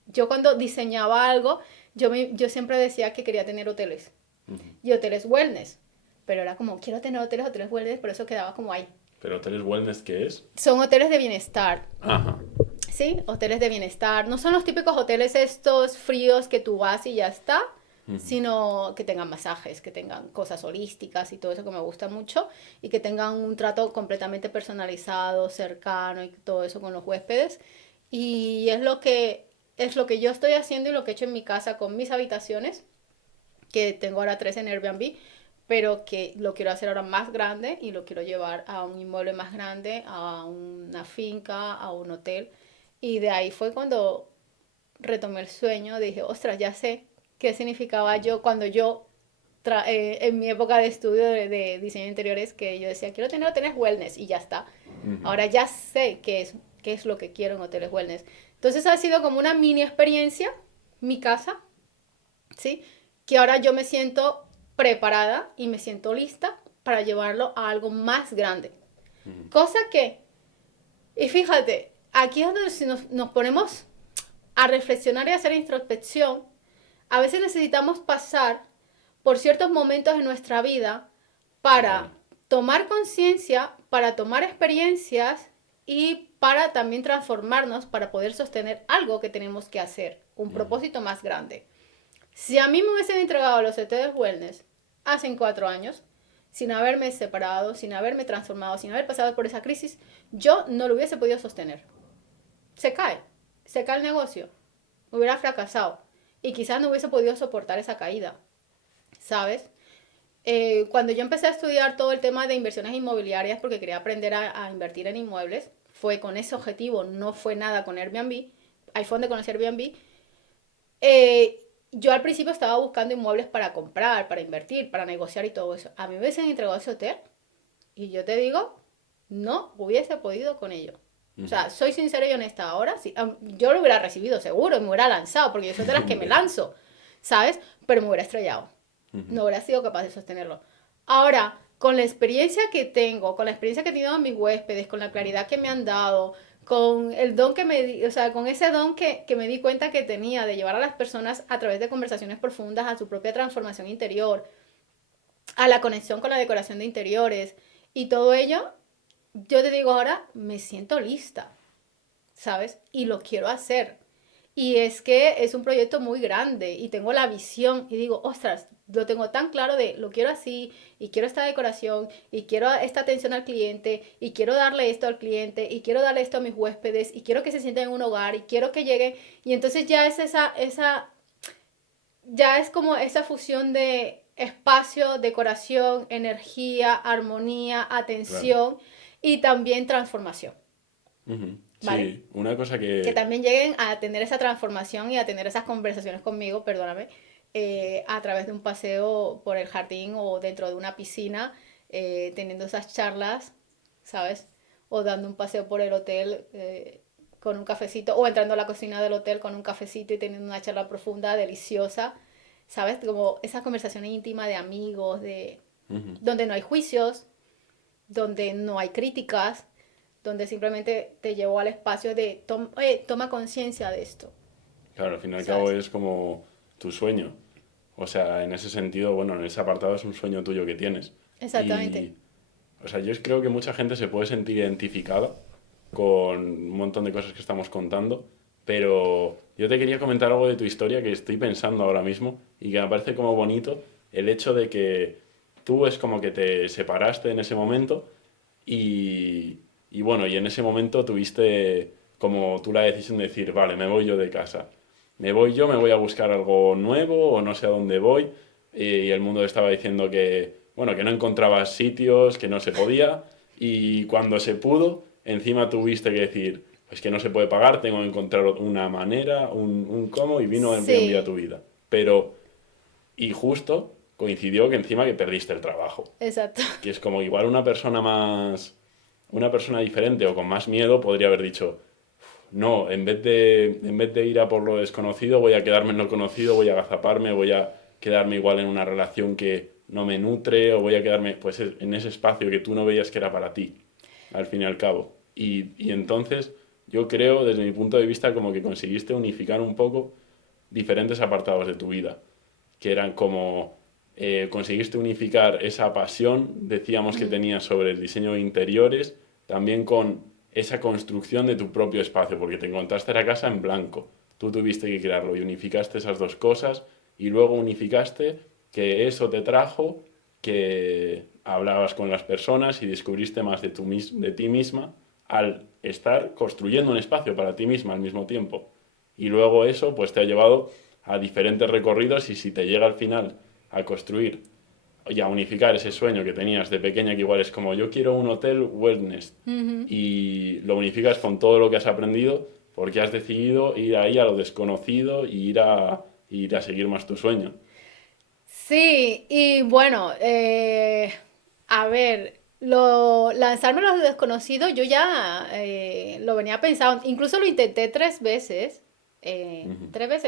yo cuando diseñaba algo, yo siempre decía que quería tener hoteles y hoteles wellness. Pero era como, quiero tener hoteles wellness, pero eso quedaba como ahí. ¿Pero hoteles wellness qué es? Son hoteles de bienestar. Ajá. Sí, hoteles de bienestar. No son los típicos hoteles estos fríos que tú vas y ya está, sino que tengan masajes, que tengan cosas holísticas y todo eso que me gusta mucho, y que tengan un trato completamente personalizado, cercano y todo eso con los huéspedes. Y es lo que yo estoy haciendo y lo que he hecho en mi casa con mis habitaciones, que tengo ahora 3 en Airbnb, pero que lo quiero hacer ahora más grande y lo quiero llevar a un inmueble más grande, a una finca, a un hotel. Y de ahí fue cuando retomé el sueño, dije, ostras, ya sé qué significaba yo cuando yo, en mi época de estudio de diseño de interiores, que yo decía, quiero tener hoteles wellness y ya está. Ahora ya sé qué es lo que quiero en hoteles wellness. Entonces ha sido como una mini experiencia, mi casa, ¿sí? Que ahora yo me siento preparada y me siento lista para llevarlo a algo más grande. Cosa que, y fíjate, aquí es donde si nos ponemos a reflexionar y a hacer introspección, a veces necesitamos pasar por ciertos momentos en nuestra vida para tomar conciencia, para tomar experiencias y para también transformarnos, para poder sostener algo que tenemos que hacer, un propósito más grande. Si a mí me hubiesen entregado los hoteles wellness hace 4 años, sin haberme separado, sin haberme transformado, sin haber pasado por esa crisis, yo no lo hubiese podido sostener. Se cae el negocio, hubiera fracasado y quizás no hubiese podido soportar esa caída, ¿sabes? Cuando yo empecé a estudiar todo el tema de inversiones inmobiliarias porque quería aprender a invertir en inmuebles, fue con ese objetivo, no fue nada con Airbnb, ahí fue donde conocí Airbnb. yo al principio estaba buscando inmuebles para comprar, para invertir, para negociar y todo eso. A mí me hubiesen entregado ese hotel y yo te digo, no hubiese podido con ello. O sea, soy sincera y honesta ahora. Sí, yo lo hubiera recibido seguro, me hubiera lanzado, porque yo soy de las que me lanzo, ¿sabes? Pero me hubiera estrellado. No hubiera sido capaz de sostenerlo. Ahora, con la experiencia que tengo, con la experiencia que he tenido en mis huéspedes, con la claridad que me han dado, con el don que me di, o sea, con ese don que me di cuenta que tenía de llevar a las personas a través de conversaciones profundas a su propia transformación interior, a la conexión con la decoración de interiores y todo ello, yo te digo ahora, me siento lista, ¿sabes? Y lo quiero hacer. Y es que es un proyecto muy grande y tengo la visión y digo, ostras, lo tengo tan claro de lo quiero así y quiero esta decoración y quiero esta atención al cliente y quiero darle esto al cliente y quiero darle esto a mis huéspedes y quiero que se sientan en un hogar y quiero que lleguen. Y entonces ya es ya es como esa fusión de espacio, decoración, energía, armonía, Claro. atención y también transformación, Ujú. ¿vale? Sí, una cosa Que que... también lleguen a tener esa transformación y a tener esas conversaciones conmigo, perdóname, a través de un paseo por el jardín o dentro de una piscina, teniendo esas charlas, ¿sabes? O dando un paseo por el hotel con un cafecito, o entrando a la cocina del hotel con un cafecito y teniendo una charla profunda, deliciosa, ¿sabes? Como esa conversación íntima de amigos, de Ujú. donde no hay juicios, donde no hay críticas, donde simplemente te llevó al espacio de toma conciencia de esto, Claro, al fin y al cabo ¿sabes? es como tu sueño. O sea, en ese sentido, bueno, en ese apartado es un sueño tuyo que tienes. Exactamente. Y, o sea, yo creo que mucha gente se puede sentir identificada con un montón de cosas que estamos contando, pero yo te quería comentar algo de tu historia que estoy pensando ahora mismo y que me parece como bonito el hecho de que tú es como que te separaste en ese momento y bueno, y en ese momento tuviste como tú la decisión de decir, vale, me voy yo de casa. Me voy yo, me voy a buscar algo nuevo o no sé a dónde voy. Y el mundo estaba diciendo que, bueno, que no encontrabas sitios, que no se podía. Y cuando se pudo, encima tuviste que decir, pues que no se puede pagar, tengo que encontrar una manera, un cómo, y vino el cambio a Sí, tu vida. Pero, y justo coincidió que encima que perdiste el trabajo. exacto. Que es como igual una persona diferente o con más miedo podría haber dicho, no, en vez de ir a por lo desconocido, voy a quedarme en lo conocido, voy a agazaparme, voy a quedarme igual en una relación que no me nutre o voy a quedarme pues en ese espacio que tú no veías que era para ti, al fin y al cabo. Y entonces yo creo, desde mi punto de vista, como que conseguiste unificar un poco diferentes apartados de tu vida, que eran como conseguiste unificar esa pasión, decíamos que Mm, tenías sobre el diseño de interiores, también con esa construcción de tu propio espacio, porque te encontraste la casa en blanco, tú tuviste que crearlo y unificaste esas dos cosas y luego unificaste que eso te trajo que hablabas con las personas y descubriste más de ti misma al estar construyendo un espacio para ti misma al mismo tiempo. Y luego eso pues te ha llevado a diferentes recorridos y si te llega al final a construir y a unificar ese sueño que tenías de pequeña, que igual es como yo quiero un hotel wellness ujú. y lo unificas con todo lo que has aprendido porque has decidido ir ahí a lo desconocido y ir a seguir más tu sueño. Sí, y bueno, a ver, lanzarme a lo desconocido, yo ya lo venía pensando, incluso lo intenté Ujú. tres veces,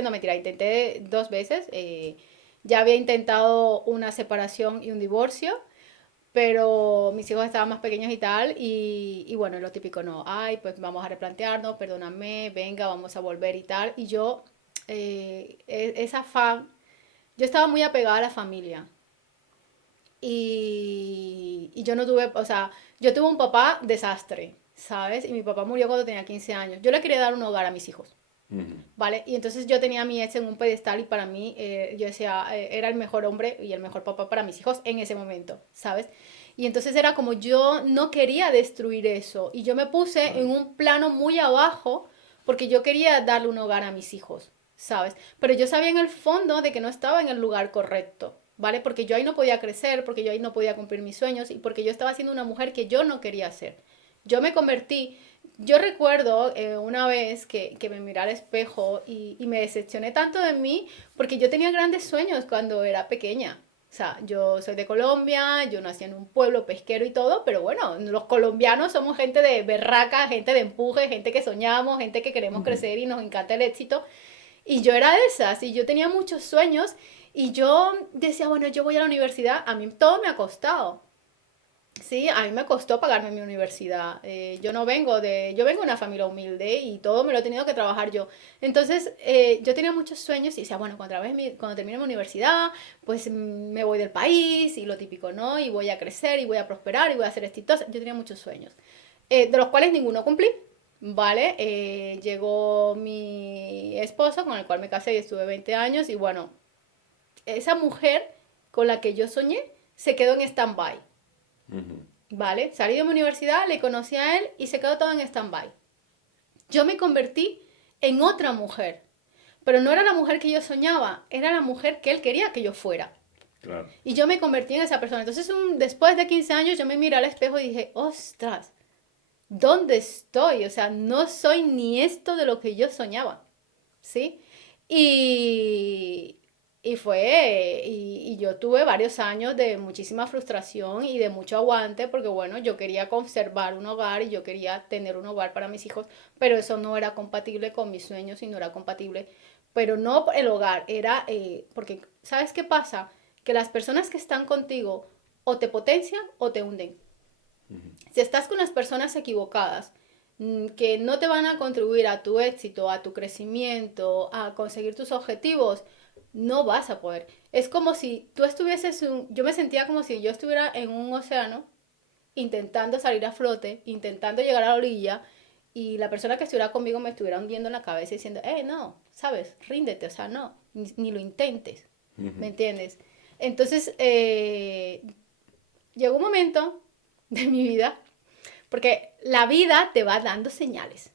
no mentira, intenté dos veces, ya había intentado una separación y un divorcio, pero mis hijos estaban más pequeños y tal, y bueno, lo típico no, ay, pues vamos a replantearnos, perdóname, venga, vamos a volver y tal, y yo, esa afán, yo estaba muy apegada a la familia, y yo no tuve, o sea, yo tuve un papá desastre, ¿sabes? Y mi papá murió cuando tenía 15 años. Yo le quería dar un hogar a mis hijos. Ujú. ¿Vale? Y entonces yo tenía a mi ex en un pedestal y para mí, yo decía, era el mejor hombre y el mejor papá para mis hijos en ese momento, ¿sabes? Y entonces era como yo no quería destruir eso y yo me puse en Claro. un plano muy abajo porque yo quería darle un hogar a mis hijos, ¿sabes? Pero yo sabía en el fondo de que no estaba en el lugar correcto, ¿vale? Porque yo ahí no podía crecer, porque yo ahí no podía cumplir mis sueños y porque yo estaba siendo una mujer que yo no quería ser. Yo me convertí yo recuerdo una vez que me miré al espejo y me decepcioné tanto de mí porque yo tenía grandes sueños cuando era pequeña. O sea, yo soy de Colombia, yo nací en un pueblo pesquero y todo, pero bueno, los colombianos somos gente de berraca, gente de empuje, gente que soñamos, gente que queremos crecer y nos encanta el éxito. Y yo era de esas, y yo tenía muchos sueños, y yo decía, bueno, yo voy a la universidad, a mí todo me ha costado. Sí, a mí me costó pagarme mi universidad. Yo vengo de una familia humilde y todo me lo he tenido que trabajar yo. Entonces, yo tenía muchos sueños y decía, bueno, cuando termine mi universidad, pues me voy del país y lo típico, ¿no? Y voy a crecer y voy a prosperar y voy a ser exitosa. Yo tenía muchos sueños, de los cuales ninguno cumplí. ¿Vale? Llegó mi esposo con el cual me casé y estuve 20 años y bueno, esa mujer con la que yo soñé se quedó en stand-by. ¿Vale? Salí de mi universidad, le conocí a él y se quedó todo en stand-by. Yo me convertí en otra mujer, pero no era la mujer que yo soñaba, era la mujer que él quería que yo fuera. Claro. Y yo me convertí en esa persona. Entonces, después de 15 años, yo me miré al espejo y dije, ostras, ¿dónde estoy? O sea, no soy ni esto de lo que yo soñaba, ¿sí? Y, y yo tuve varios años de muchísima frustración y de mucho aguante porque, bueno, yo quería conservar un hogar y yo quería tener un hogar para mis hijos, pero eso no era compatible con mis sueños y no era compatible. Pero no el hogar, era, porque, ¿sabes qué pasa? Que las personas que están contigo o te potencian o te hunden. Si estás con las personas equivocadas, que no te van a contribuir a tu éxito, a tu crecimiento, a conseguir tus objetivos, no vas a poder. Es como si tú estuvieses, yo me sentía como si yo estuviera en un océano intentando salir a flote, intentando llegar a la orilla y la persona que estuviera conmigo me estuviera hundiendo en la cabeza diciendo, no, sabes, ríndete, o sea, no, ni lo intentes, ¿me entiendes? Entonces, llegó un momento de mi vida, porque la vida te va dando señales.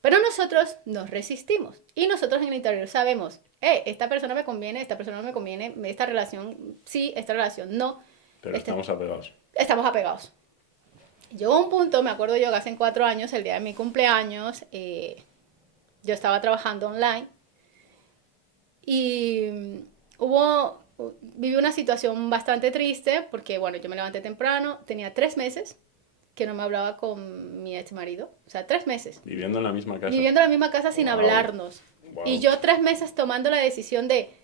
Pero nosotros nos resistimos. Y nosotros en el interior sabemos, esta persona me conviene, esta persona no me conviene, esta relación sí, esta relación no. Pero estamos apegados. Estamos apegados. Llegó un punto, me acuerdo yo que hace 4 años, el día de mi cumpleaños, yo estaba trabajando online y viví una situación bastante triste porque, bueno, yo me levanté temprano, tenía 3 meses que no me hablaba con mi ex marido, o sea, 3 meses. Viviendo en la misma casa. Viviendo en la misma casa sin Wow. hablarnos. Wow. Y yo 3 meses tomando la decisión de,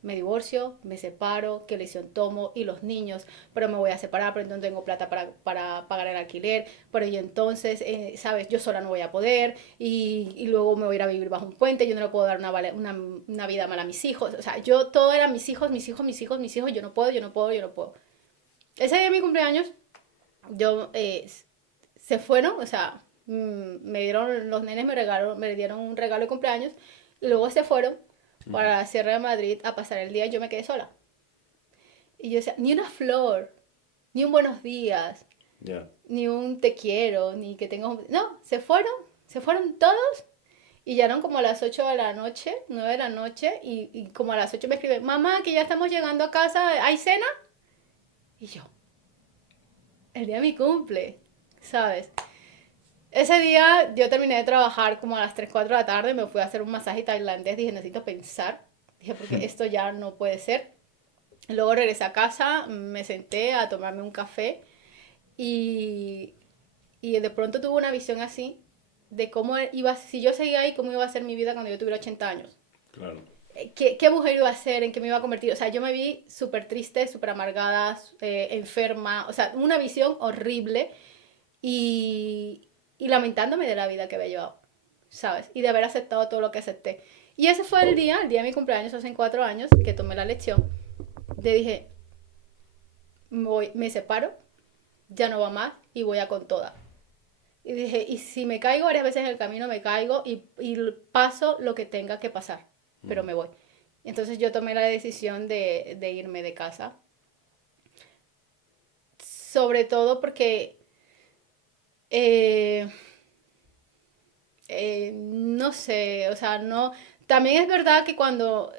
me divorcio, me separo, qué decisión tomo, y los niños, pero me voy a separar, pero no tengo plata para pagar el alquiler, pero y entonces, sabes, yo sola no voy a poder, y luego me voy a ir a vivir bajo un puente, yo no le puedo dar una vida mala a mis hijos, o sea, yo todo era mis hijos, mis hijos, mis hijos, mis hijos, yo no puedo, yo no puedo, yo no puedo. Ese día de mi cumpleaños, yo, se fueron, o sea, me dieron, los nenes me dieron un regalo de cumpleaños, y luego se fueron para la Sierra de Madrid a pasar el día y yo me quedé sola. Y yo decía, ni una flor, ni un buenos días, ni un te quiero, ni que tengo... No, se fueron todos y ya eran como a las 8 de la noche, 9 de la noche, y como a las 8 me escriben, mamá, que ya estamos llegando a casa, ¿hay cena? Y yo, el día de mi cumple, ¿sabes? Ese día yo terminé de trabajar como a las 3 4 de la tarde, me fui a hacer un masaje tailandés, dije, necesito pensar, dije, porque esto ya no puede ser. Luego regresé a casa, me senté a tomarme un café y, y de pronto tuve una visión así de cómo iba, si yo seguía ahí, cómo iba a ser mi vida cuando yo tuviera 80 años. Claro. ¿Qué mujer iba a ser? ¿En qué me iba a convertir? O sea, yo me vi súper triste, súper amargada, enferma, o sea, una visión horrible y lamentándome de la vida que había llevado, ¿sabes? Y de haber aceptado todo lo que acepté. Y ese fue el día de mi cumpleaños, hace 4 años, que tomé la lección. Le dije, me separo, ya no va más y voy a con toda. Y dije, y si me caigo, varias veces en el camino me caigo y paso lo que tenga que pasar, pero me voy. Entonces yo tomé la decisión de irme de casa. Sobre todo porque no sé, o sea, no. También es verdad que cuando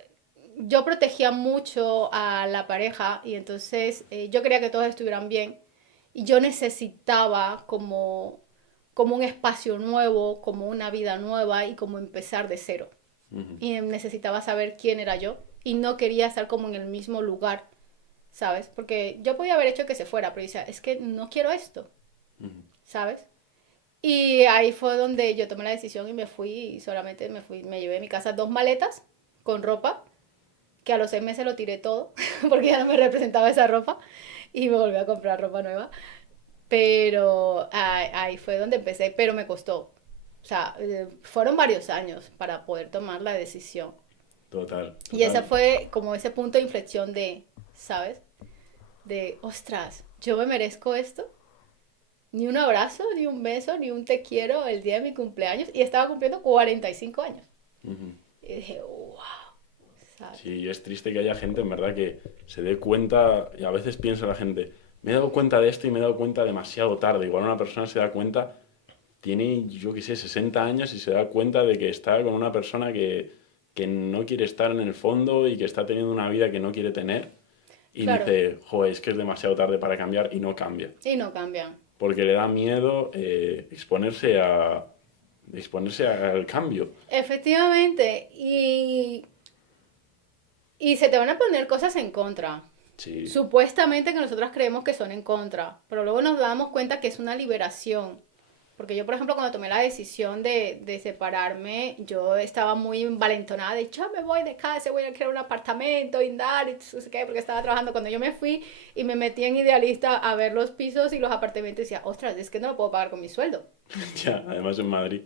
yo protegía mucho a la pareja y entonces yo quería que todos estuvieran bien y yo necesitaba como como un espacio nuevo, como una vida nueva y como empezar de cero. Y necesitaba saber quién era yo y no quería estar como en el mismo lugar, ¿sabes? Porque yo podía haber hecho que se fuera, pero decía, es que no quiero esto, ¿sabes? Y ahí fue donde yo tomé la decisión y me fui y solamente me llevé a mi casa 2 maletas con ropa, que a los 6 meses lo tiré todo, porque ya no me representaba esa ropa y me volví a comprar ropa nueva. Pero ahí fue donde empecé, pero me costó. O sea, fueron varios años para poder tomar la decisión. Total, Y esa total. fue como ese punto de inflexión de, ¿sabes? De, ostras, yo me merezco esto. Ni un abrazo, ni un beso, ni un te quiero el día de mi cumpleaños. Y estaba cumpliendo 45 años. Ujú. Y dije, wow, ¿sabes? Sí, y es triste que haya gente, en verdad, que se dé cuenta, y a veces piensa la gente, me he dado cuenta de esto y me he dado cuenta demasiado tarde. Igual una persona se da cuenta, tiene, yo qué sé, 60 años y se da cuenta de que está con una persona que no quiere estar en el fondo y que está teniendo una vida que no quiere tener. Y Claro, dice, joder, es que es demasiado tarde para cambiar y no cambia. y no cambian. Porque le da miedo exponerse al cambio. Efectivamente, y se te van a poner cosas en contra. Sí, Supuestamente que nosotros creemos que son en contra, pero luego nos damos cuenta que es una liberación. Porque yo, por ejemplo, cuando tomé la decisión de separarme, yo estaba muy envalentonada de, yo me voy de casa, voy a crear un apartamento, indar, y no sé qué, porque estaba trabajando. Cuando yo me fui y me metí en Idealista a ver los pisos y los apartamentos, decía, ostras, es que no lo puedo pagar con mi sueldo. ya, además en Madrid.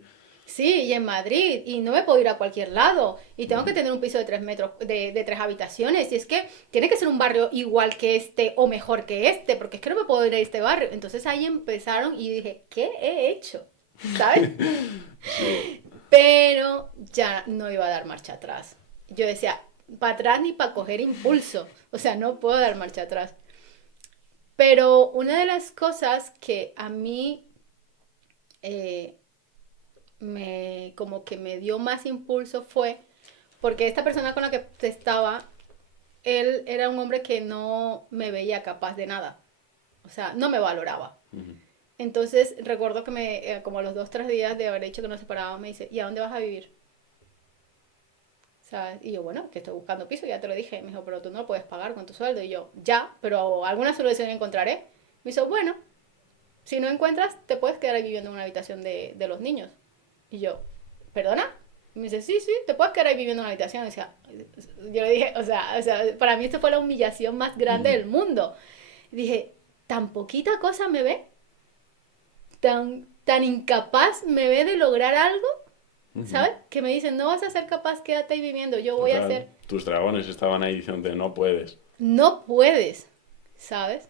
Sí, y en Madrid, y no me puedo ir a cualquier lado, y tengo que tener un piso de 3 metros, de 3 habitaciones, y es que tiene que ser un barrio igual que este o mejor que este, porque es que no me puedo ir a este barrio. Entonces ahí empezaron y dije, ¿qué he hecho? ¿Sabes? Sí. Pero ya no iba a dar marcha atrás. Yo decía, para atrás ni para coger impulso, o sea, no puedo dar marcha atrás. Pero una de las cosas que a mí eh, como que me dio más impulso fue porque esta persona con la que estaba, él era un hombre que no me veía capaz de nada, o sea, no me valoraba. Ujú. Entonces recuerdo que como a los 2, 3 días de haber dicho que nos separábamos, me dice, ¿y a dónde vas a vivir? ¿Sabes? Y yo, bueno, que estoy buscando piso, ya te lo dije. Me dijo, pero tú no lo puedes pagar con tu sueldo. Y yo, ya, pero alguna solución encontraré. Me dijo, bueno, si no encuentras, te puedes quedar ahí viviendo en una habitación de los niños. Y yo, ¿perdona? Y me dice, sí, sí, te puedes quedar ahí viviendo en una habitación. O sea, yo le dije, o sea, para mí esto fue la humillación más grande Ujú. del mundo. Y dije, tan poquita cosa me ve, tan incapaz me ve de lograr algo, Ujú. ¿sabes? Que me dicen, no vas a ser capaz, quédate ahí viviendo, yo voy a Total. hacer. Tus dragones estaban ahí diciendo, no puedes. No puedes, ¿sabes?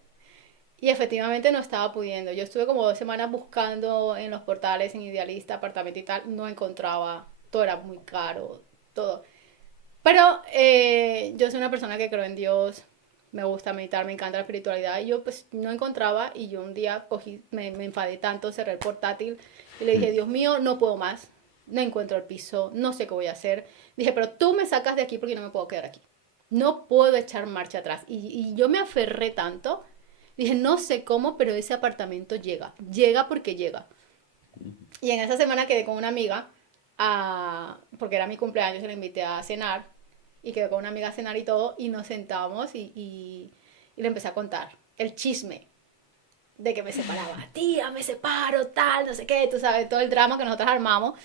Y efectivamente no estaba pudiendo. Yo estuve como 2 semanas buscando en los portales, en Idealista, apartamento y tal, no encontraba, todo era muy caro, todo. Pero yo soy una persona que creo en Dios, me gusta meditar, me encanta la espiritualidad, y yo pues no encontraba, y yo un día cogí, me enfadé tanto, cerré el portátil y le dije, Dios mío, no puedo más, no encuentro el piso, no sé qué voy a hacer. Dije, pero tú me sacas de aquí porque no me puedo quedar aquí. No puedo echar marcha atrás. Y yo me aferré tanto, dije, no sé cómo, pero ese apartamento llega porque llega. Y en esa semana quedé con una amiga, porque era mi cumpleaños, y la invité a cenar, y quedé con una amiga a cenar y todo, y nos sentamos y le empecé a contar el chisme de que me separaba. Tía, me separo, tal, no sé qué, tú sabes, todo el drama que nosotros armamos.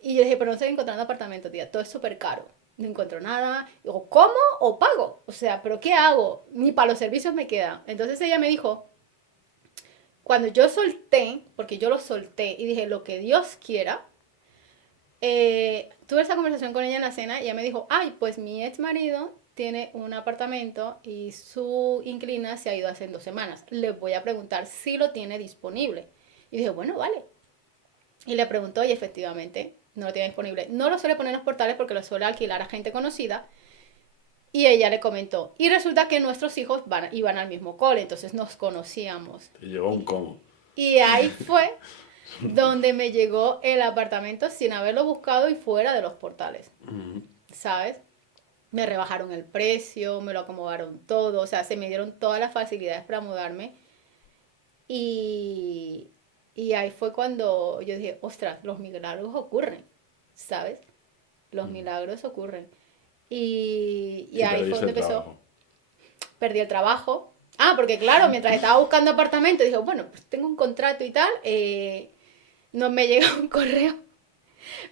Y yo dije, pero no estoy encontrando apartamento, tía, todo es súper caro. No encuentro nada. Digo, ¿cómo o pago? O sea, ¿pero qué hago? Ni para los servicios me queda. Entonces ella me dijo, cuando yo solté, porque yo lo solté y dije, lo que Dios quiera, tuve esa conversación con ella en la cena y ella me dijo, ay, pues mi ex marido tiene un apartamento y su inquilina se ha ido hace 2 semanas. Le voy a preguntar si lo tiene disponible. Y dije, bueno, vale. Y le preguntó y efectivamente no lo tiene disponible. No lo suele poner en los portales porque lo suele alquilar a gente conocida. Y ella le comentó. Y resulta que nuestros hijos iban al mismo cole, entonces nos conocíamos. Te llegó un cómo. Y ahí fue donde me llegó el apartamento sin haberlo buscado y fuera de los portales, Ujú. ¿sabes? Me rebajaron el precio, me lo acomodaron todo, o sea, se me dieron todas las facilidades para mudarme y, Y ahí fue cuando yo dije, ostras, los milagros ocurren, ¿sabes? Los milagros ocurren. Y Sí, ahí fue perdiste donde el empezó. trabajo. Perdí el trabajo. Ah, porque claro, mientras estaba buscando apartamento, dije, bueno, pues tengo un contrato y tal. No me llega un correo.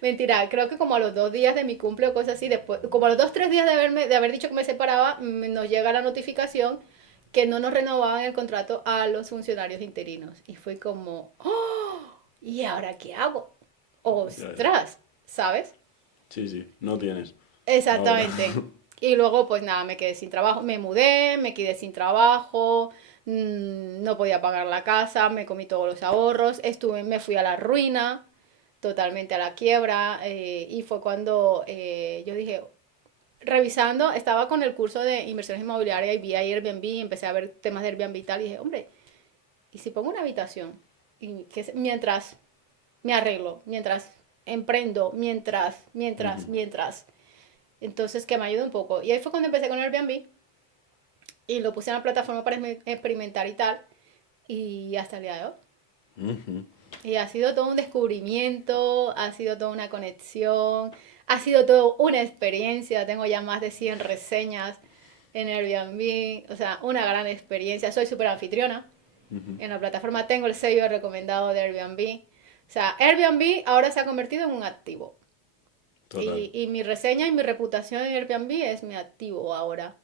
Mentira, creo que como a los 2 días de mi cumple o cosas así, después, como a los 2, 3 días de haber dicho que me separaba, nos llega la notificación que no nos renovaban el contrato a los funcionarios interinos. Y fue como, ¡oh! ¿Y ahora qué hago? Ya, ya. ¡Ostras! ¿Sabes? Sí, no tienes. Ahora. Exactamente. Y luego, pues nada, me quedé sin trabajo, me mudé, me quedé sin trabajo, no podía pagar la casa, me comí todos los ahorros, me fui a la ruina, totalmente a la quiebra, y fue cuando yo dije, revisando, estaba con el curso de inversiones inmobiliarias y vi ahí Airbnb, empecé a ver temas de Airbnb y tal, y dije, hombre, ¿y si pongo una habitación? Mientras me arreglo, mientras emprendo, Ujú. mientras. Entonces, que me ayude un poco. Y ahí fue cuando empecé con Airbnb y lo puse en la plataforma para experimentar y tal. Y hasta el día de hoy. Ujú. Y ha sido todo un descubrimiento, ha sido toda una conexión, ha sido todo una experiencia. Tengo ya más de 100 reseñas en Airbnb, o sea, una gran experiencia. Soy súper anfitriona. Ujú. En la plataforma tengo el sello de recomendado de Airbnb. O sea, Airbnb ahora se ha convertido en un activo. Total. Y mi reseña y mi reputación en Airbnb es mi activo ahora.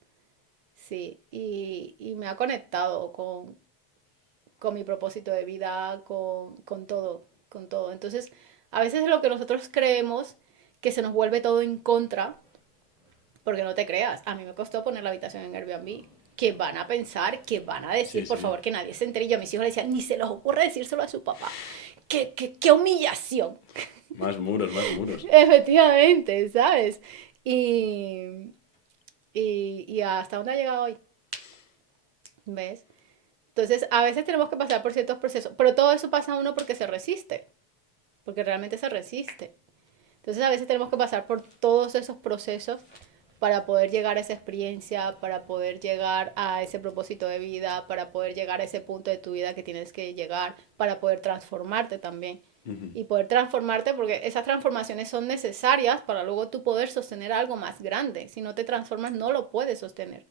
Sí, y me ha conectado con mi propósito de vida, con todo, con todo. Entonces, a veces lo que nosotros creemos que se nos vuelve todo en contra, porque no te creas, a mí me costó poner la habitación en Airbnb. Que van a pensar, que van a decir, Sí, por sí. favor, que nadie se entere. Y yo a mis hijos les decía, ni se les ocurre decírselo a su papá. ¡Qué humillación! Más muros, más muros. Efectivamente, ¿sabes? Y, y hasta dónde ha llegado hoy, ¿ves? Entonces, a veces tenemos que pasar por ciertos procesos, pero todo eso pasa a uno porque se resiste, porque realmente se resiste. Entonces, a veces tenemos que pasar por todos esos procesos para poder llegar a esa experiencia, para poder llegar a ese propósito de vida, para poder llegar a ese punto de tu vida que tienes que llegar, para poder transformarte también. Ujú. Y poder transformarte porque esas transformaciones son necesarias para luego tú poder sostener algo más grande. Si no te transformas, no lo puedes sostener.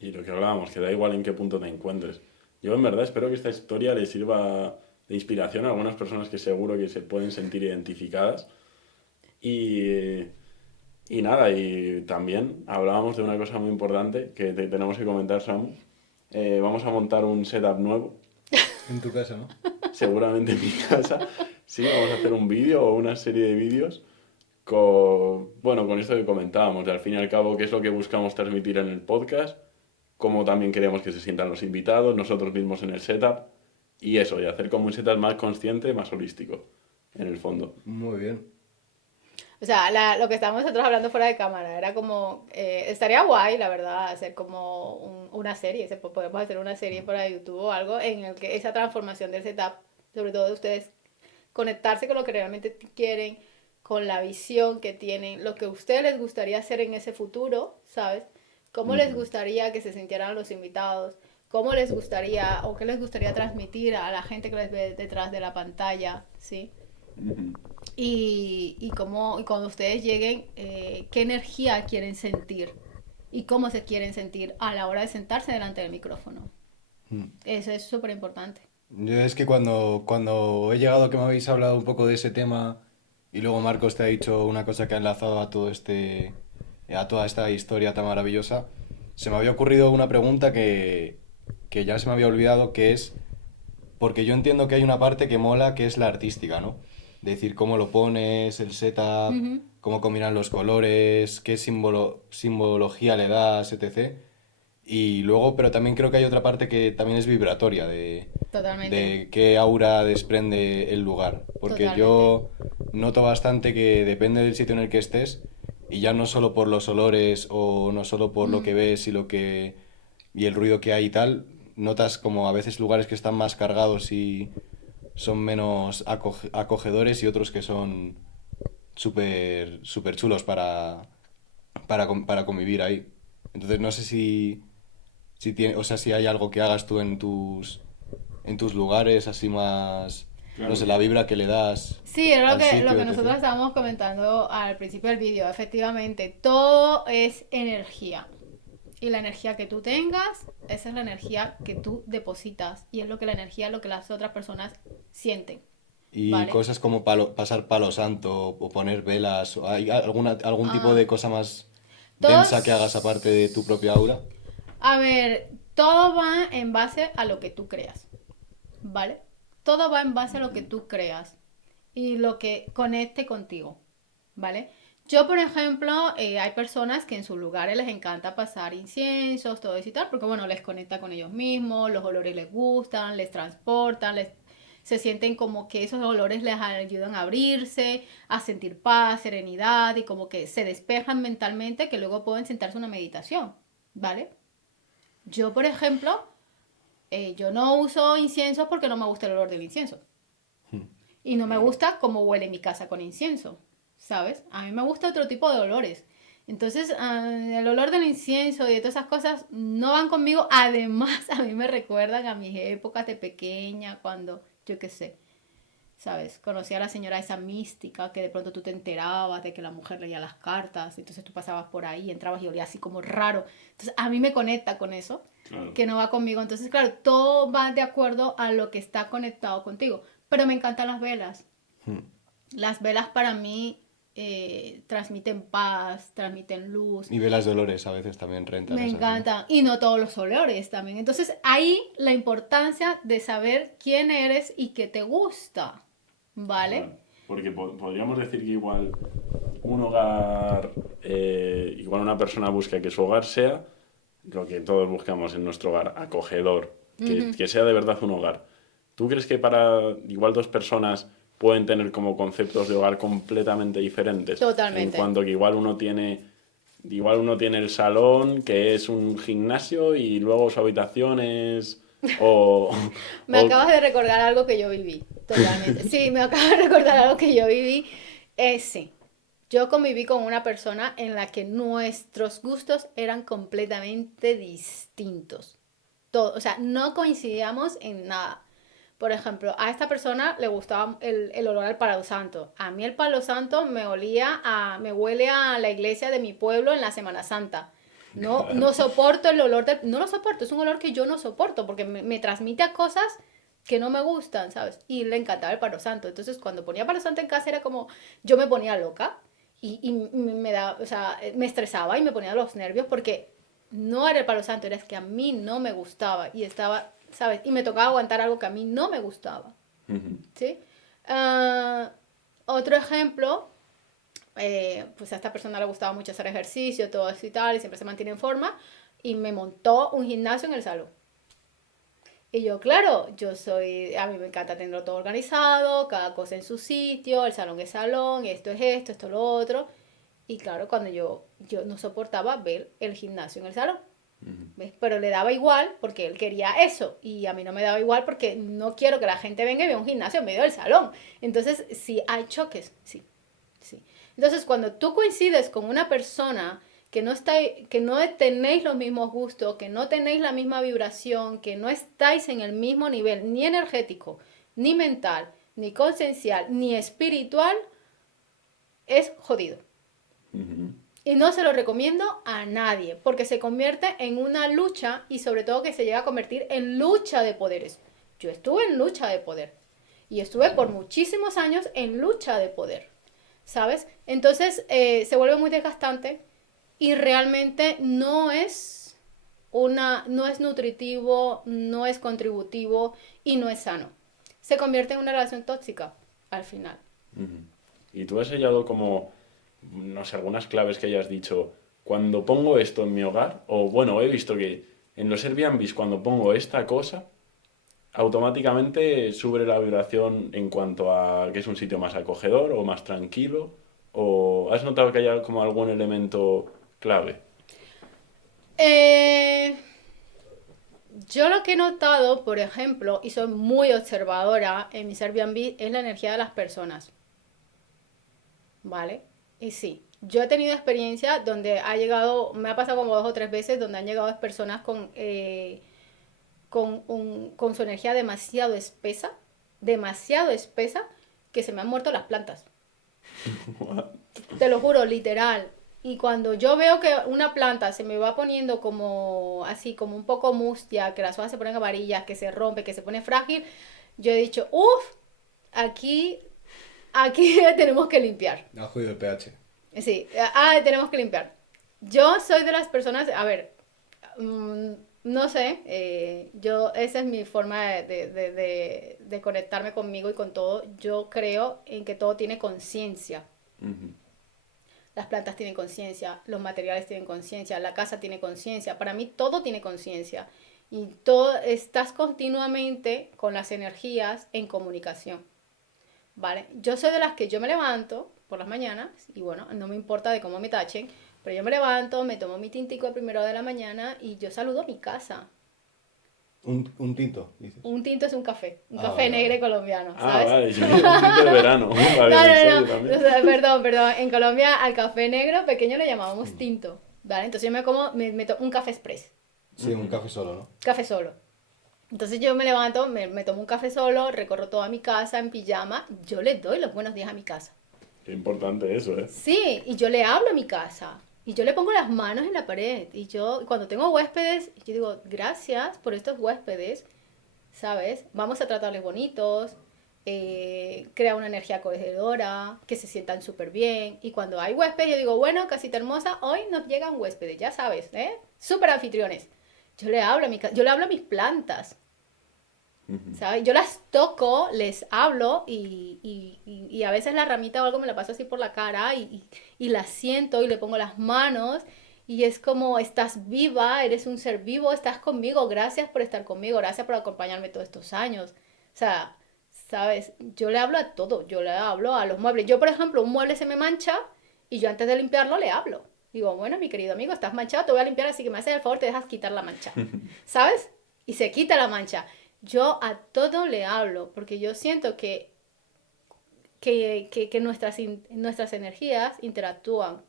Y lo que hablábamos, que da igual en qué punto te encuentres. Yo en verdad espero que esta historia le sirva de inspiración a algunas personas que seguro que se pueden sentir identificadas. Y, y nada, y también hablábamos de una cosa muy importante que te tenemos que comentar, Samu. Vamos a montar un setup nuevo, En tu casa, ¿no? seguramente en mi casa. Sí, vamos a hacer un vídeo o una serie de vídeos con, bueno, con esto que comentábamos, de al fin y al cabo, qué es lo que buscamos transmitir en el podcast, cómo también queremos que se sientan los invitados, nosotros mismos en el setup, y eso, y hacer como un setup más consciente, más holístico, en el fondo. Muy bien. O sea, lo que estábamos nosotros hablando fuera de cámara era como, estaría guay, la verdad, hacer como una serie, podemos hacer una serie para YouTube o algo en el que esa transformación del setup, sobre todo de ustedes, conectarse con lo que realmente quieren, con la visión que tienen, lo que a ustedes les gustaría hacer en ese futuro, ¿sabes? ¿Cómo les Ujú, gustaría que se sintieran los invitados? ¿Cómo les gustaría o qué les gustaría transmitir a la gente que les ve detrás de la pantalla? ¿Sí? ujú. Y cuando ustedes lleguen, qué energía quieren sentir y cómo se quieren sentir a la hora de sentarse delante del micrófono. Mm. Eso es súper importante. Yo es que cuando he llegado que me habéis hablado un poco de ese tema y luego Marcos te ha dicho una cosa que ha enlazado a a toda esta historia tan maravillosa, se me había ocurrido una pregunta que ya se me había olvidado, que es, porque yo entiendo que hay una parte que mola, que es la artística, ¿no? Decir cómo lo pones, el setup, Ujú. cómo combinan los colores, qué simbología le das, etc. Y luego, pero también creo que hay otra parte que también es vibratoria, Totalmente, de qué aura desprende el lugar. Porque totalmente. yo noto bastante que depende del sitio en el que estés, y ya no solo por los olores o no solo por lo que Mm, ves y el ruido que hay y tal, notas como a veces lugares que están más cargados y son menos acogedores y otros que son súper chulos para convivir ahí. Entonces no sé si tiene, o sea, si hay algo que hagas tú en tus lugares así más. no sé, la vibra que le das Sí, era al sitio, lo que etc. nosotros estábamos comentando al principio del vídeo. Efectivamente, todo es energía. Y la energía que tú tengas, esa es la energía que tú depositas. Y es lo que la energía, lo que las otras personas sienten. Y ¿Vale? cosas como pasar palo santo o poner velas, o ¿hay algún tipo Ah, de cosa más densa que hagas aparte de tu propia todos. aura? A ver, todo va en base a lo que tú creas. ¿Vale? Todo va en base a lo que tú creas y lo que conecte contigo, ¿vale? Yo, por ejemplo, hay personas que en sus lugares les encanta pasar inciensos, todo eso y tal, porque bueno, les conecta con ellos mismos, los olores les gustan, les transportan, se sienten como que esos olores les ayudan a abrirse, a sentir paz, serenidad y como que se despejan mentalmente que luego pueden sentarse a una meditación, ¿vale? Yo, por ejemplo, yo no uso incienso porque no me gusta el olor del incienso. Y no me gusta cómo huele mi casa con incienso, ¿sabes? A mí me gusta otro tipo de olores. Entonces, el olor del incienso y de todas esas cosas no van conmigo. Además, a mí me recuerdan a mis épocas de pequeña, cuando, yo qué sé, ¿sabes? Conocí a la señora esa mística que de pronto tú te enterabas de que la mujer leía las cartas. Entonces tú pasabas por ahí, entrabas y olía así como raro. Entonces, a mí me conecta con eso, Claro. que no va conmigo. Entonces, claro, todo va de acuerdo a lo que está conectado contigo. Pero me encantan las velas. Las velas para mí transmiten paz, transmiten luz, Y velas de olores a veces también rentan me esas, ¿no? encantan. Y no todos los olores también. Entonces ahí la importancia de saber quién eres y qué te gusta, ¿vale? Vale. Porque podríamos decir que igual un hogar, igual una persona busca que su hogar sea lo que todos buscamos en nuestro hogar, acogedor, que sea de verdad un hogar. ¿Tú crees que para igual dos personas pueden tener como conceptos de hogar completamente diferentes? En Totalmente. cuanto que igual uno tiene el salón, que es un gimnasio, y luego su habitación es... O, Me o acabas de recordar algo que yo viví, totalmente. Sí, me acabas de recordar algo que yo viví. Sí, yo conviví con una persona en la que nuestros gustos eran completamente distintos. Todo, o sea, no coincidíamos en nada. Por ejemplo, a esta persona le gustaba el olor al palo santo. A mí el palo santo me huele a la iglesia de mi pueblo en la Semana Santa. No, no soporto el olor no lo soporto, es un olor que yo no soporto porque me transmite a cosas que no me gustan, ¿sabes? Y le encantaba el palo santo. Entonces, cuando ponía palo santo en casa era como, yo me ponía loca y me da, o sea, me estresaba y me ponía los nervios porque no era el palo santo, era es que a mí no me gustaba y estaba, ¿sabes? Y me tocaba aguantar algo que a mí no me gustaba, ¿sí? Ah, otro ejemplo, pues a esta persona le gustaba mucho hacer ejercicio, todo eso y tal, y siempre se mantiene en forma, y me montó un gimnasio en el salón. Y yo, claro, a mí me encanta tenerlo todo organizado, cada cosa en su sitio, el salón es salón, esto es esto, esto es lo otro. Y claro, cuando yo no soportaba ver el gimnasio en el salón. ¿Ves? Pero le daba igual porque él quería eso y a mí no me daba igual porque no quiero que la gente venga y vea un gimnasio en medio del salón. Entonces, sí hay choques, sí, sí. Entonces, cuando tú coincides con una persona que no tenéis los mismos gustos, que no tenéis la misma vibración, que no estáis en el mismo nivel, ni energético, ni mental, ni conciencial, ni espiritual, es jodido. Y no se lo recomiendo a nadie, porque se convierte en una lucha y sobre todo que se llega a convertir en lucha de poderes. Yo estuve en lucha de poder y estuve por muchísimos años en lucha de poder, ¿sabes? Entonces se vuelve muy desgastante y realmente no es nutritivo, no es contributivo y no es sano. Se convierte en una relación tóxica al final. y tú has hallado como, no sé, algunas claves que hayas dicho, cuando pongo esto en mi hogar, o bueno, he visto que en los Airbnbs cuando pongo esta cosa, automáticamente sube la vibración en cuanto a que es un sitio más acogedor o más tranquilo, o has notado que haya como algún elemento clave. Eh, Yo lo que he notado, por ejemplo, y soy muy observadora en mis Airbnb, es la energía de las personas, ¿vale? Y sí, yo he tenido experiencia donde me ha pasado como 2 o 3 veces, donde han llegado personas con su energía demasiado espesa, demasiado espesa que se me han muerto las plantas. Te lo juro, literal. Y cuando yo veo que una planta se me va poniendo como así, como un poco mustia, que las hojas se ponen amarillas, que se rompe, que se pone frágil, yo he dicho, uff, aquí, aquí tenemos que limpiar. Ha jodido el pH. Sí, tenemos que limpiar. Yo soy de las personas, a ver, no sé, esa es mi forma de conectarme conmigo y con todo. Yo creo en que todo tiene conciencia. Ujú. Las plantas tienen conciencia, los materiales tienen conciencia, la casa tiene conciencia. Para mí todo tiene conciencia. Y todo, estás continuamente con las energías en comunicación. ¿Vale? Yo soy de las que yo me levanto por las mañanas y bueno, no me importa de cómo me tachen, pero yo me levanto, me tomo mi tintico a primera hora de la mañana y yo saludo a mi casa. Un tinto, dices. Un tinto es un café Vale, negro vale. colombiano, Ah, ¿sabes? vale, yo un tinto de verano. Vale, No, en no, serio no, también. o sea, perdón, en Colombia al café negro pequeño le llamábamos tinto, ¿vale? Entonces yo me tomo un café express, Sí, un café solo, ¿no? café solo. Entonces yo me levanto, me tomo un café solo, recorro toda mi casa en pijama, yo le doy los buenos días a mi casa. Qué importante eso, ¿eh? Sí, y yo le hablo a mi casa. Y yo le pongo las manos en la pared. Y yo, cuando tengo huéspedes, yo digo, gracias por estos huéspedes, ¿sabes? Vamos a tratarles bonitos, crea una energía acogedora, que se sientan súper bien. Y cuando hay huéspedes, yo digo, bueno, casita hermosa, hoy nos llegan huéspedes, ya sabes, ¿eh? Súper anfitriones. Yo le hablo a yo le hablo a mis plantas. ¿Sabes? Yo las toco, les hablo y a veces la ramita o algo me la paso así por la cara y la siento y le pongo las manos y es como estás viva, eres un ser vivo, estás conmigo, gracias por estar conmigo, gracias por acompañarme todos estos años. O sea, ¿sabes? Yo le hablo a todo, yo le hablo a los muebles. Yo, por ejemplo, un mueble se me mancha y yo antes de limpiarlo le hablo. Digo, bueno, mi querido amigo, estás manchado, te voy a limpiar, así que me haces el favor, te dejas quitar la mancha. ¿Sabes? Y se quita la mancha. Yo a todo le hablo, porque yo siento que nuestras energías interactúan.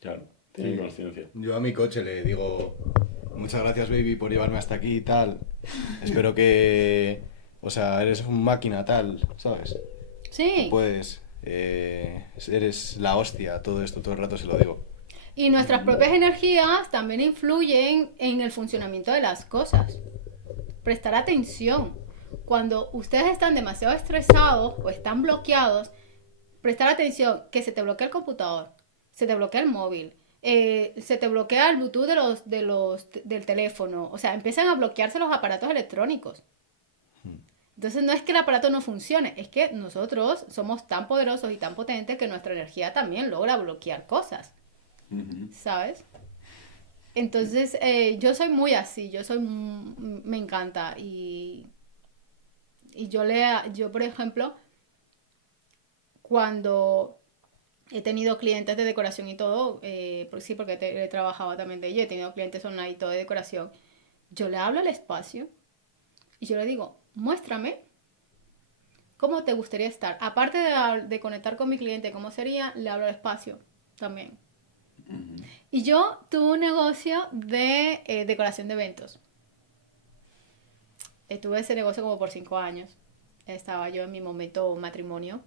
Claro, tienen Sí. conciencia. Yo a mi coche le digo, muchas gracias baby por llevarme hasta aquí y tal. Espero que, o sea, eres un máquina tal, ¿sabes? Sí. Puedes, eres la hostia, todo esto, todo el rato se lo digo. Y nuestras propias energías también influyen en el funcionamiento de las cosas. Prestar atención. Cuando ustedes están demasiado estresados o están bloqueados, prestar atención que se te bloquea el computador, se te bloquea el móvil, se te bloquea el Bluetooth del teléfono. O sea, empiezan a bloquearse los aparatos electrónicos. Entonces no es que el aparato no funcione, es que nosotros somos tan poderosos y tan potentes que nuestra energía también logra bloquear cosas. ¿Sabes? Entonces, yo soy muy así, me encanta y yo, por ejemplo, cuando he tenido clientes de decoración y todo, sí, porque he trabajado también de ello, he tenido clientes online y todo de decoración, yo le hablo al espacio y yo le digo, muéstrame cómo te gustaría estar. Aparte de conectar con mi cliente, cómo sería, le hablo al espacio también. Y yo tuve un negocio de decoración de eventos. Tuve ese negocio como por 5 años. Estaba yo en mi momento matrimonio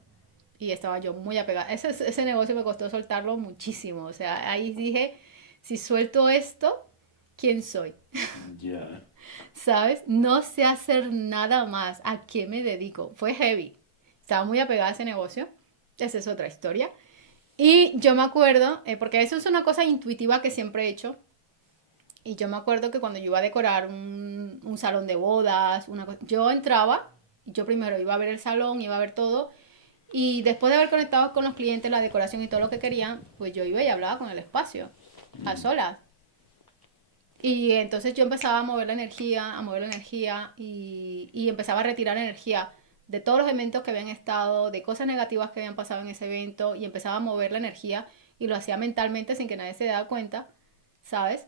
y estaba yo muy apegada. Ese negocio me costó soltarlo muchísimo. O sea, ahí dije, si suelto esto, ¿quién soy? Ya. ¿Sabes? No sé hacer nada más. ¿A qué me dedico? Fue heavy. Estaba muy apegada a ese negocio. Esa es otra historia. Y yo me acuerdo, porque eso es una cosa intuitiva que siempre he hecho. Y yo me acuerdo que cuando yo iba a decorar un salón de bodas, yo entraba, y yo primero iba a ver el salón, iba a ver todo. Y después de haber conectado con los clientes, la decoración y todo lo que querían, pues yo iba y hablaba con el espacio, a solas. Y entonces yo empezaba a mover la energía y empezaba a retirar energía de todos los eventos que habían estado, de cosas negativas que habían pasado en ese evento y empezaba a mover la energía y lo hacía mentalmente sin que nadie se diera cuenta, ¿sabes?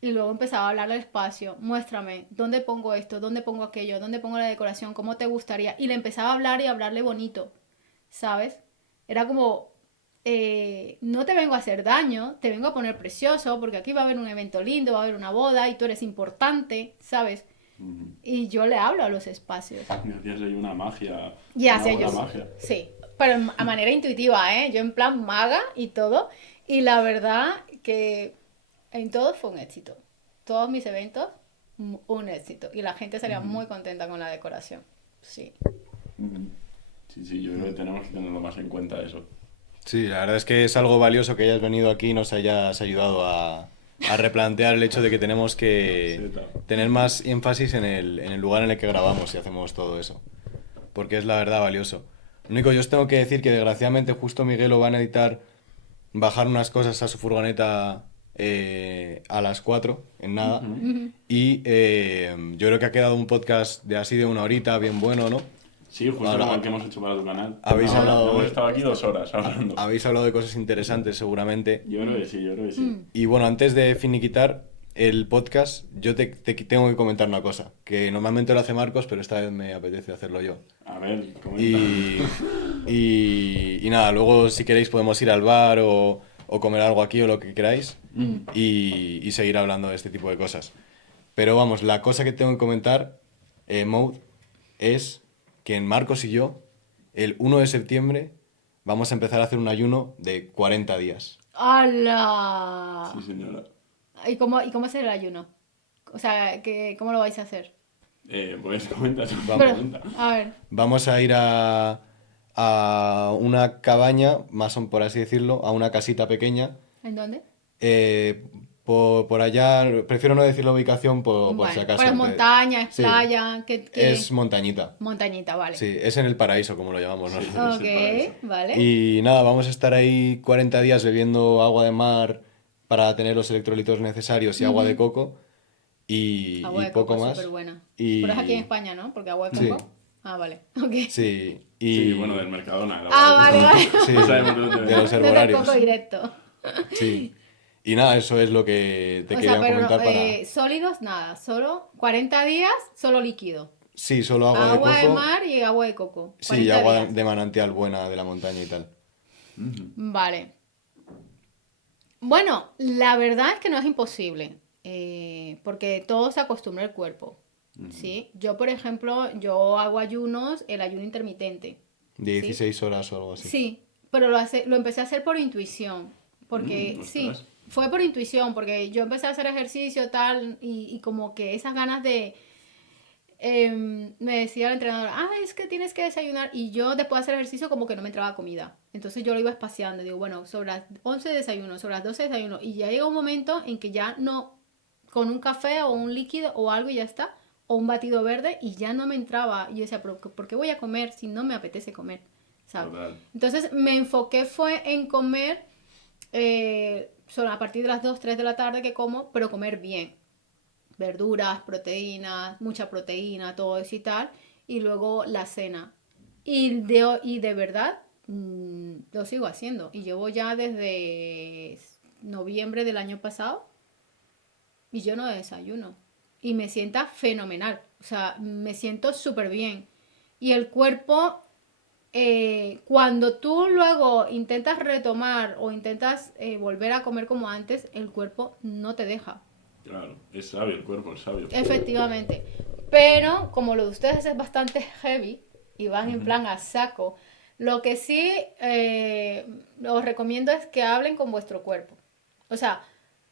Y luego empezaba a hablarle al espacio, muéstrame, ¿dónde pongo esto? ¿Dónde pongo aquello? ¿Dónde pongo la decoración? ¿Cómo te gustaría? Y le empezaba a hablar y a hablarle bonito, ¿sabes? Era como, no te vengo a hacer daño, te vengo a poner precioso, porque aquí va a haber un evento lindo, va a haber una boda y tú eres importante, ¿sabes? y yo le hablo a los espacios. Y hacías ahí una magia. Y una hacía buena yo, magia. sí, pero a manera intuitiva, ¿eh? Yo en plan maga y todo. Y la verdad que en todo fue un éxito. Todos mis eventos, un éxito. Y la gente salía muy contenta con la decoración. Sí. Ujú. Sí, sí, yo creo que tenemos que tenerlo más en cuenta eso. Sí, la verdad es que es algo valioso que hayas venido aquí y nos hayas ayudado a replantear el hecho de que tenemos que Sí, tal. tener más énfasis en el lugar en el que grabamos y hacemos todo eso. Porque es la verdad valioso. Lo único, yo os tengo que decir que desgraciadamente justo Miguel lo va a necesitar bajar unas cosas a su furgoneta a las 4 en nada. Y yo creo que ha quedado un podcast de así de una horita, bien bueno, ¿no? Sí, justo Ahora, como el que hemos hecho para tu canal. habéis Una hora. hablado Hemos de- estado aquí 2 horas hablando. habéis hablado de cosas interesantes seguramente. Yo creo que sí, yo creo que sí. Y bueno, antes de finiquitar el podcast, yo te tengo que comentar una cosa, que normalmente lo hace Marcos, pero esta vez me apetece hacerlo yo. A ver, comenta. Y nada, luego si queréis podemos ir al bar o comer algo aquí o lo que queráis y seguir hablando de este tipo de cosas. Pero vamos, la cosa que tengo que comentar, Maud, es que en Marcos y yo, el 1 de septiembre, vamos a empezar a hacer un ayuno de 40 días. ¡Hala! Sí, señora. Y cómo es el ayuno? O sea, ¿cómo lo vais a hacer? Pues comenta, Pero, comenta. a ver, Vamos a ir a una cabaña, más o por así decirlo, a una casita pequeña. ¿en dónde? Por allá, prefiero no decir la ubicación por si Bueno, acaso. pero es montaña, es Sí, playa, ¿qué? es montañita. Montañita, vale. Sí, es en el paraíso, como lo llamamos Sí, nosotros. es el paraíso. Ok, vale. Y nada, vamos a estar ahí 40 días bebiendo agua de mar para tener los electrolitos necesarios y agua de coco Agua y de poco coco más. súper buena. Y Pero es aquí en España, ¿no? Porque agua de Sí. coco. Ah, vale. Ok. sí, Sí, bueno, del Mercadona. la Ah, verdad. vale, vale. sí, No sabemos de dónde de viene. los Desde herbolarios. coco directo. Sí. Y nada, eso es lo que te O quería sea, pero comentar para... sólidos nada, solo 40 días, solo líquido. Sí, solo agua de Agua de coco. mar y agua de coco. Sí, 40 agua días. de manantial buena de la montaña y tal. Vale. Bueno, la verdad es que no es imposible, porque todo se acostumbra al cuerpo, ¿sí? Yo, por ejemplo, yo hago ayunos, el ayuno intermitente, De ¿sí? 16 horas o algo así. Sí, pero lo empecé a hacer por intuición, porque sí, ostras. fue por intuición, porque yo empecé a hacer ejercicio tal y como que esas ganas de... me decía el entrenador, es que tienes que desayunar. Y yo después de hacer ejercicio como que no me entraba comida. Entonces yo lo iba espaciando. Digo, bueno, sobre las 11 desayuno, sobre las 12 desayuno. Y ya llega un momento en que ya no, con un café o un líquido o algo y ya está. O un batido verde y ya no me entraba. Y yo decía, pero ¿por qué voy a comer si no me apetece comer? ¿Sabes? Total. Entonces me enfoqué fue en comer solo a partir de las 2 3 de la tarde que como, pero comer bien verduras, proteínas, mucha proteína, todo eso y tal, y luego la cena. Y de verdad lo sigo haciendo. Y llevo ya desde noviembre del año pasado y yo no desayuno. Y me sienta fenomenal. O sea, me siento súper bien. Y el cuerpo, cuando tú luego intentas retomar o intentas volver a comer como antes, el cuerpo no te deja. Claro, es sabio el cuerpo, es sabio. Efectivamente. Pero como lo de ustedes es bastante heavy y van en plan a saco, lo que sí os recomiendo es que hablen con vuestro cuerpo. O sea,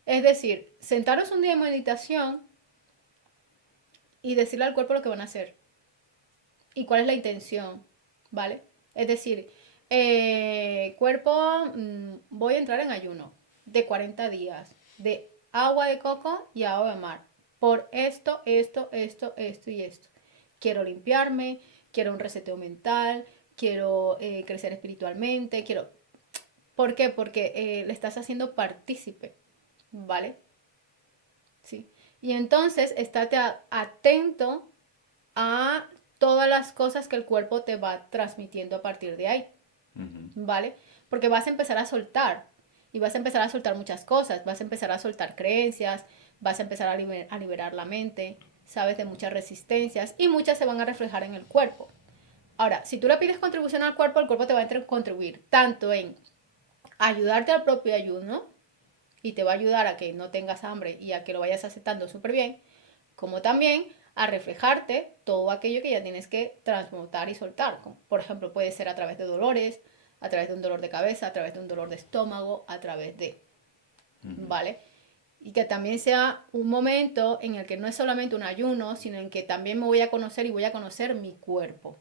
es decir, sentaros un día en meditación y decirle al cuerpo lo que van a hacer y cuál es la intención, ¿vale? Es decir, cuerpo, voy a entrar en ayuno de 40 días de agua de coco y agua de mar. Por esto y esto. Quiero limpiarme, quiero un reseteo mental, quiero crecer espiritualmente, quiero... ¿Por qué? Porque le estás haciendo partícipe, ¿vale? Sí. Y entonces estate atento a todas las cosas que el cuerpo te va transmitiendo a partir de ahí, ¿vale? Porque vas a empezar a soltar y vas a empezar a soltar muchas cosas, vas a empezar a soltar creencias, vas a empezar a liberar la mente, sabes, de muchas resistencias y muchas se van a reflejar en el cuerpo. Ahora, si tú le pides contribución al cuerpo, el cuerpo te va a contribuir tanto en ayudarte al propio ayuno y te va a ayudar a que no tengas hambre y a que lo vayas aceptando súper bien, como también a reflejarte todo aquello que ya tienes que transmutar y soltar. Por ejemplo, puede ser a través de dolores, a través de un dolor de cabeza, a través de un dolor de estómago, a través de, ¿vale? Y que también sea un momento en el que no es solamente un ayuno, sino en que también me voy a conocer y voy a conocer mi cuerpo.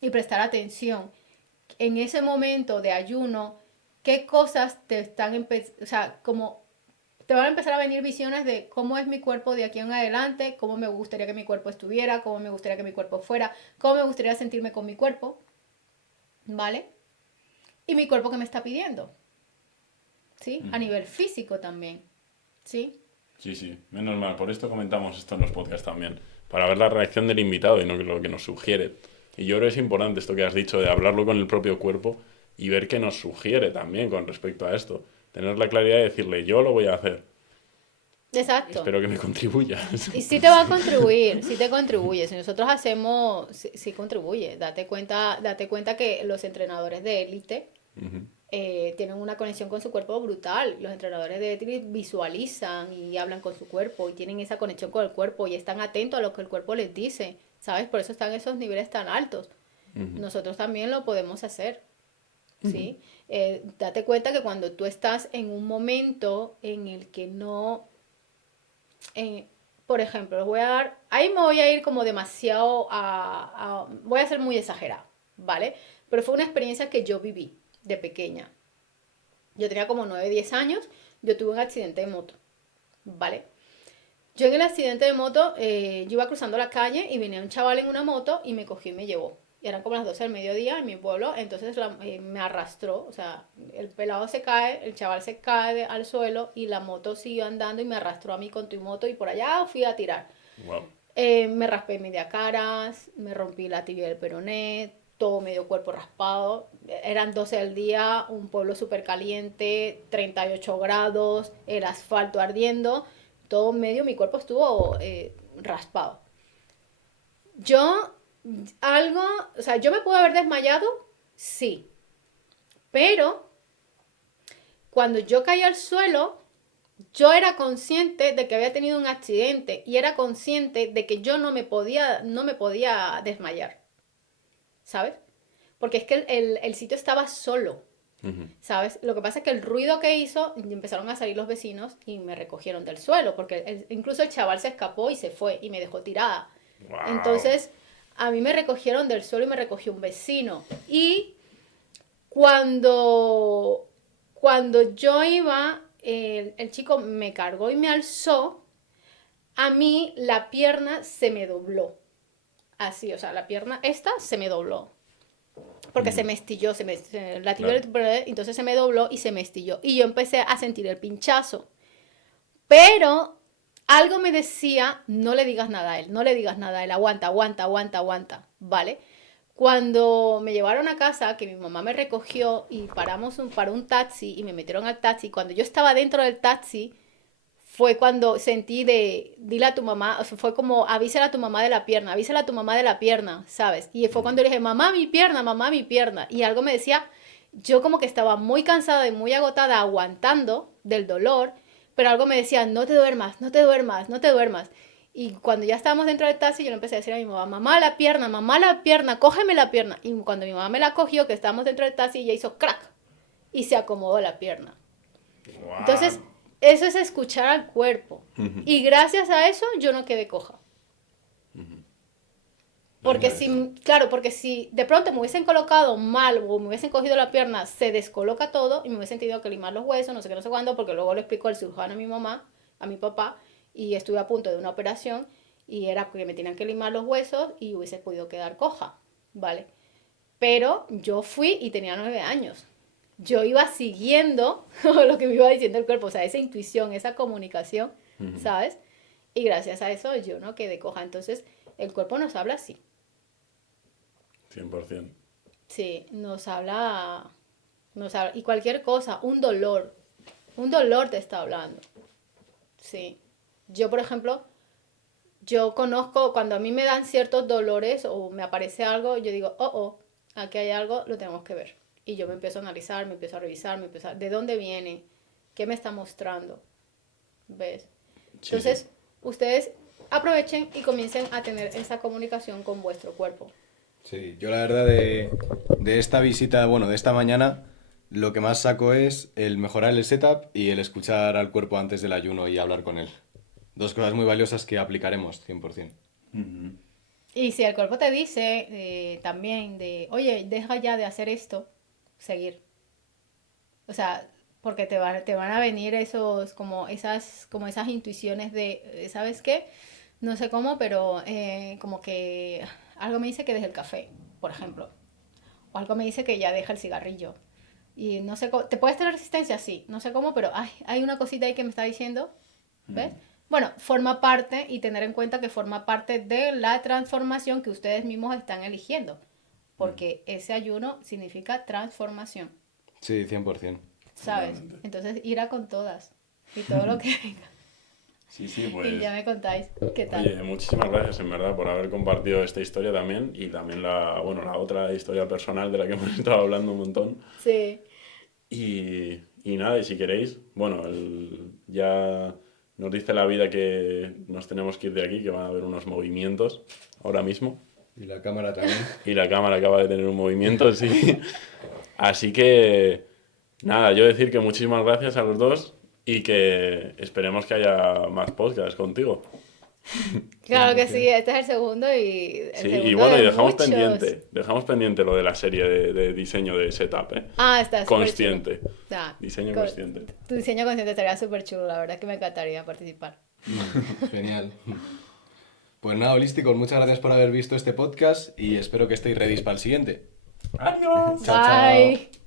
Y prestar atención en ese momento de ayuno, qué cosas te están, o sea, como te van a empezar a venir visiones de cómo es mi cuerpo de aquí en adelante, cómo me gustaría que mi cuerpo estuviera, cómo me gustaría que mi cuerpo fuera, cómo me gustaría sentirme con mi cuerpo, ¿vale? Y mi cuerpo que me está pidiendo, ¿sí? A nivel físico también, ¿sí? Sí, sí, menos mal. Por esto comentamos esto en los podcasts también. Para ver la reacción del invitado y no lo que nos sugiere. Y yo creo que es importante esto que has dicho de hablarlo con el propio cuerpo y ver qué nos sugiere también con respecto a esto. Tener la claridad de decirle, yo lo voy a hacer. Exacto. Espero que me contribuya. Y sí te va a contribuir, sí te contribuye. Si nosotros hacemos, sí, sí contribuye. Date cuenta que los entrenadores de élite tienen una conexión con su cuerpo brutal. Los entrenadores de élite visualizan y hablan con su cuerpo y tienen esa conexión con el cuerpo y están atentos a lo que el cuerpo les dice, ¿sabes? Por eso están esos niveles tan altos. Nosotros también lo podemos hacer, ¿sí? Date cuenta que cuando tú estás en un momento en el que no por ejemplo, ahí me voy a ir como demasiado voy a ser muy exagerada, ¿vale? Pero fue una experiencia que yo viví de pequeña. Yo tenía como 9 10 años, yo tuve un accidente de moto, ¿vale? Yo en el accidente de moto, yo iba cruzando la calle y venía un chaval en una moto y me cogió y me llevó. Y eran como las 12 del mediodía en mi pueblo, entonces me arrastró, o sea, el pelado se cae, el chaval se cae al suelo y la moto siguió andando y me arrastró a mí con tu moto y por allá fui a tirar. Wow. Me raspé media caras, me rompí la tibia del peroné, todo medio cuerpo raspado. Eran 12 del día, un pueblo súper caliente, 38 grados, el asfalto ardiendo, todo medio, mi cuerpo estuvo raspado. Yo, o sea, yo me pude haber desmayado, sí, pero cuando yo caí al suelo, yo era consciente de que había tenido un accidente y era consciente de que yo no me podía desmayar, ¿sabes? Porque es que el sitio estaba solo, ¿sabes? Lo que pasa es que el ruido que hizo, empezaron a salir los vecinos y me recogieron del suelo, porque incluso el chaval se escapó y se fue y me dejó tirada. Wow. Entonces, a mí me recogieron del suelo y me recogió un vecino. Y cuando yo iba, el chico me cargó y me alzó, a mí la pierna se me dobló. Así, o sea, la pierna esta se me dobló. Porque se me estilló, la tibia, claro. Entonces se me dobló y se me estilló. Y yo empecé a sentir el pinchazo. Pero algo me decía, no le digas nada a él, no le digas nada a él, aguanta, aguanta, aguanta, aguanta, ¿vale? Cuando me llevaron a casa, que mi mamá me recogió y paró un taxi y me metieron al taxi, cuando yo estaba dentro del taxi, fue cuando sentí dile a tu mamá, o sea, fue como, avísala a tu mamá de la pierna, avísala a tu mamá de la pierna, ¿sabes? Y fue cuando le dije, mamá, mi pierna, mamá, mi pierna. Y algo me decía, yo como que estaba muy cansada y muy agotada aguantando del dolor, pero algo me decía, no te duermas, no te duermas, no te duermas. Y cuando ya estábamos dentro del taxi, yo le empecé a decir a mi mamá, mamá la pierna, cógeme la pierna. Y cuando mi mamá me la cogió, que estábamos dentro del taxi, ella hizo crack y se acomodó la pierna. Wow. Entonces, eso es escuchar al cuerpo. Y gracias a eso, yo no quedé coja. Porque porque si de pronto me hubiesen colocado mal o me hubiesen cogido la pierna, se descoloca todo y me hubiesen tenido que limar los huesos, no sé qué, no sé cuándo, porque luego lo explicó el cirujano a mi mamá, a mi papá, y estuve a punto de una operación y era porque me tenían que limar los huesos y hubiese podido quedar coja, ¿vale? Pero yo fui y tenía 9 años. Yo iba siguiendo lo que me iba diciendo el cuerpo, o sea, esa intuición, esa comunicación, ¿sabes? Y gracias a eso yo no quedé coja. Entonces, el cuerpo nos habla así. 100%. Sí, nos habla, y cualquier cosa, un dolor te está hablando. Sí. Yo, por ejemplo, yo conozco, cuando a mí me dan ciertos dolores o me aparece algo, yo digo, aquí hay algo, lo tenemos que ver. Y yo me empiezo a analizar, me empiezo a revisar, ¿de dónde viene? ¿Qué me está mostrando? ¿Ves? Entonces, ustedes aprovechen y comiencen a tener esa comunicación con vuestro cuerpo. Sí, yo la verdad de esta visita, bueno, de esta mañana, lo que más saco es el mejorar el setup y el escuchar al cuerpo antes del ayuno y hablar con él. Dos cosas muy valiosas que aplicaremos 100%. Y si el cuerpo te dice también de, oye, deja ya de hacer esto, seguir. O sea, porque te van a venir como esas intuiciones de, ¿sabes qué? No sé cómo, pero como que algo me dice que deje el café, por ejemplo. O algo me dice que ya deja el cigarrillo. Y no sé cómo, ¿te puedes tener resistencia? Sí, no sé cómo, pero hay una cosita ahí que me está diciendo, ¿ves? Bueno, forma parte y tener en cuenta que forma parte de la transformación que ustedes mismos están eligiendo. Porque ese ayuno significa transformación, Sí, 100%. ¿sabes? Totalmente. Entonces, irá con todas y todo lo que venga. Sí, sí, Y pues... ya me contáis qué tal. Oye, muchísimas gracias en verdad por haber compartido esta historia también y también la otra historia personal de la que hemos estado hablando un montón. Sí. Y nada, y si queréis, bueno, ya nos dice la vida que nos tenemos que ir de aquí, que van a haber unos movimientos ahora mismo. Y la cámara también. Y la cámara acaba de tener un movimiento, sí. Así que, nada, yo decir que muchísimas gracias a los dos y que esperemos que haya más podcasts contigo. Claro que 100%. sí, este es el segundo y el Sí, y segundo bueno, y de dejamos muchos. pendiente lo de la serie de diseño de setup, ¿eh? Ah, está súper chulo. Consciente. Ah, Diseño co- consciente. Tu diseño consciente estaría súper chulo, la verdad es que me encantaría participar. Genial. Pues nada, holísticos, muchas gracias por haber visto este podcast y espero que estéis ready para el siguiente. ¡Adiós! Chao, chao. Bye.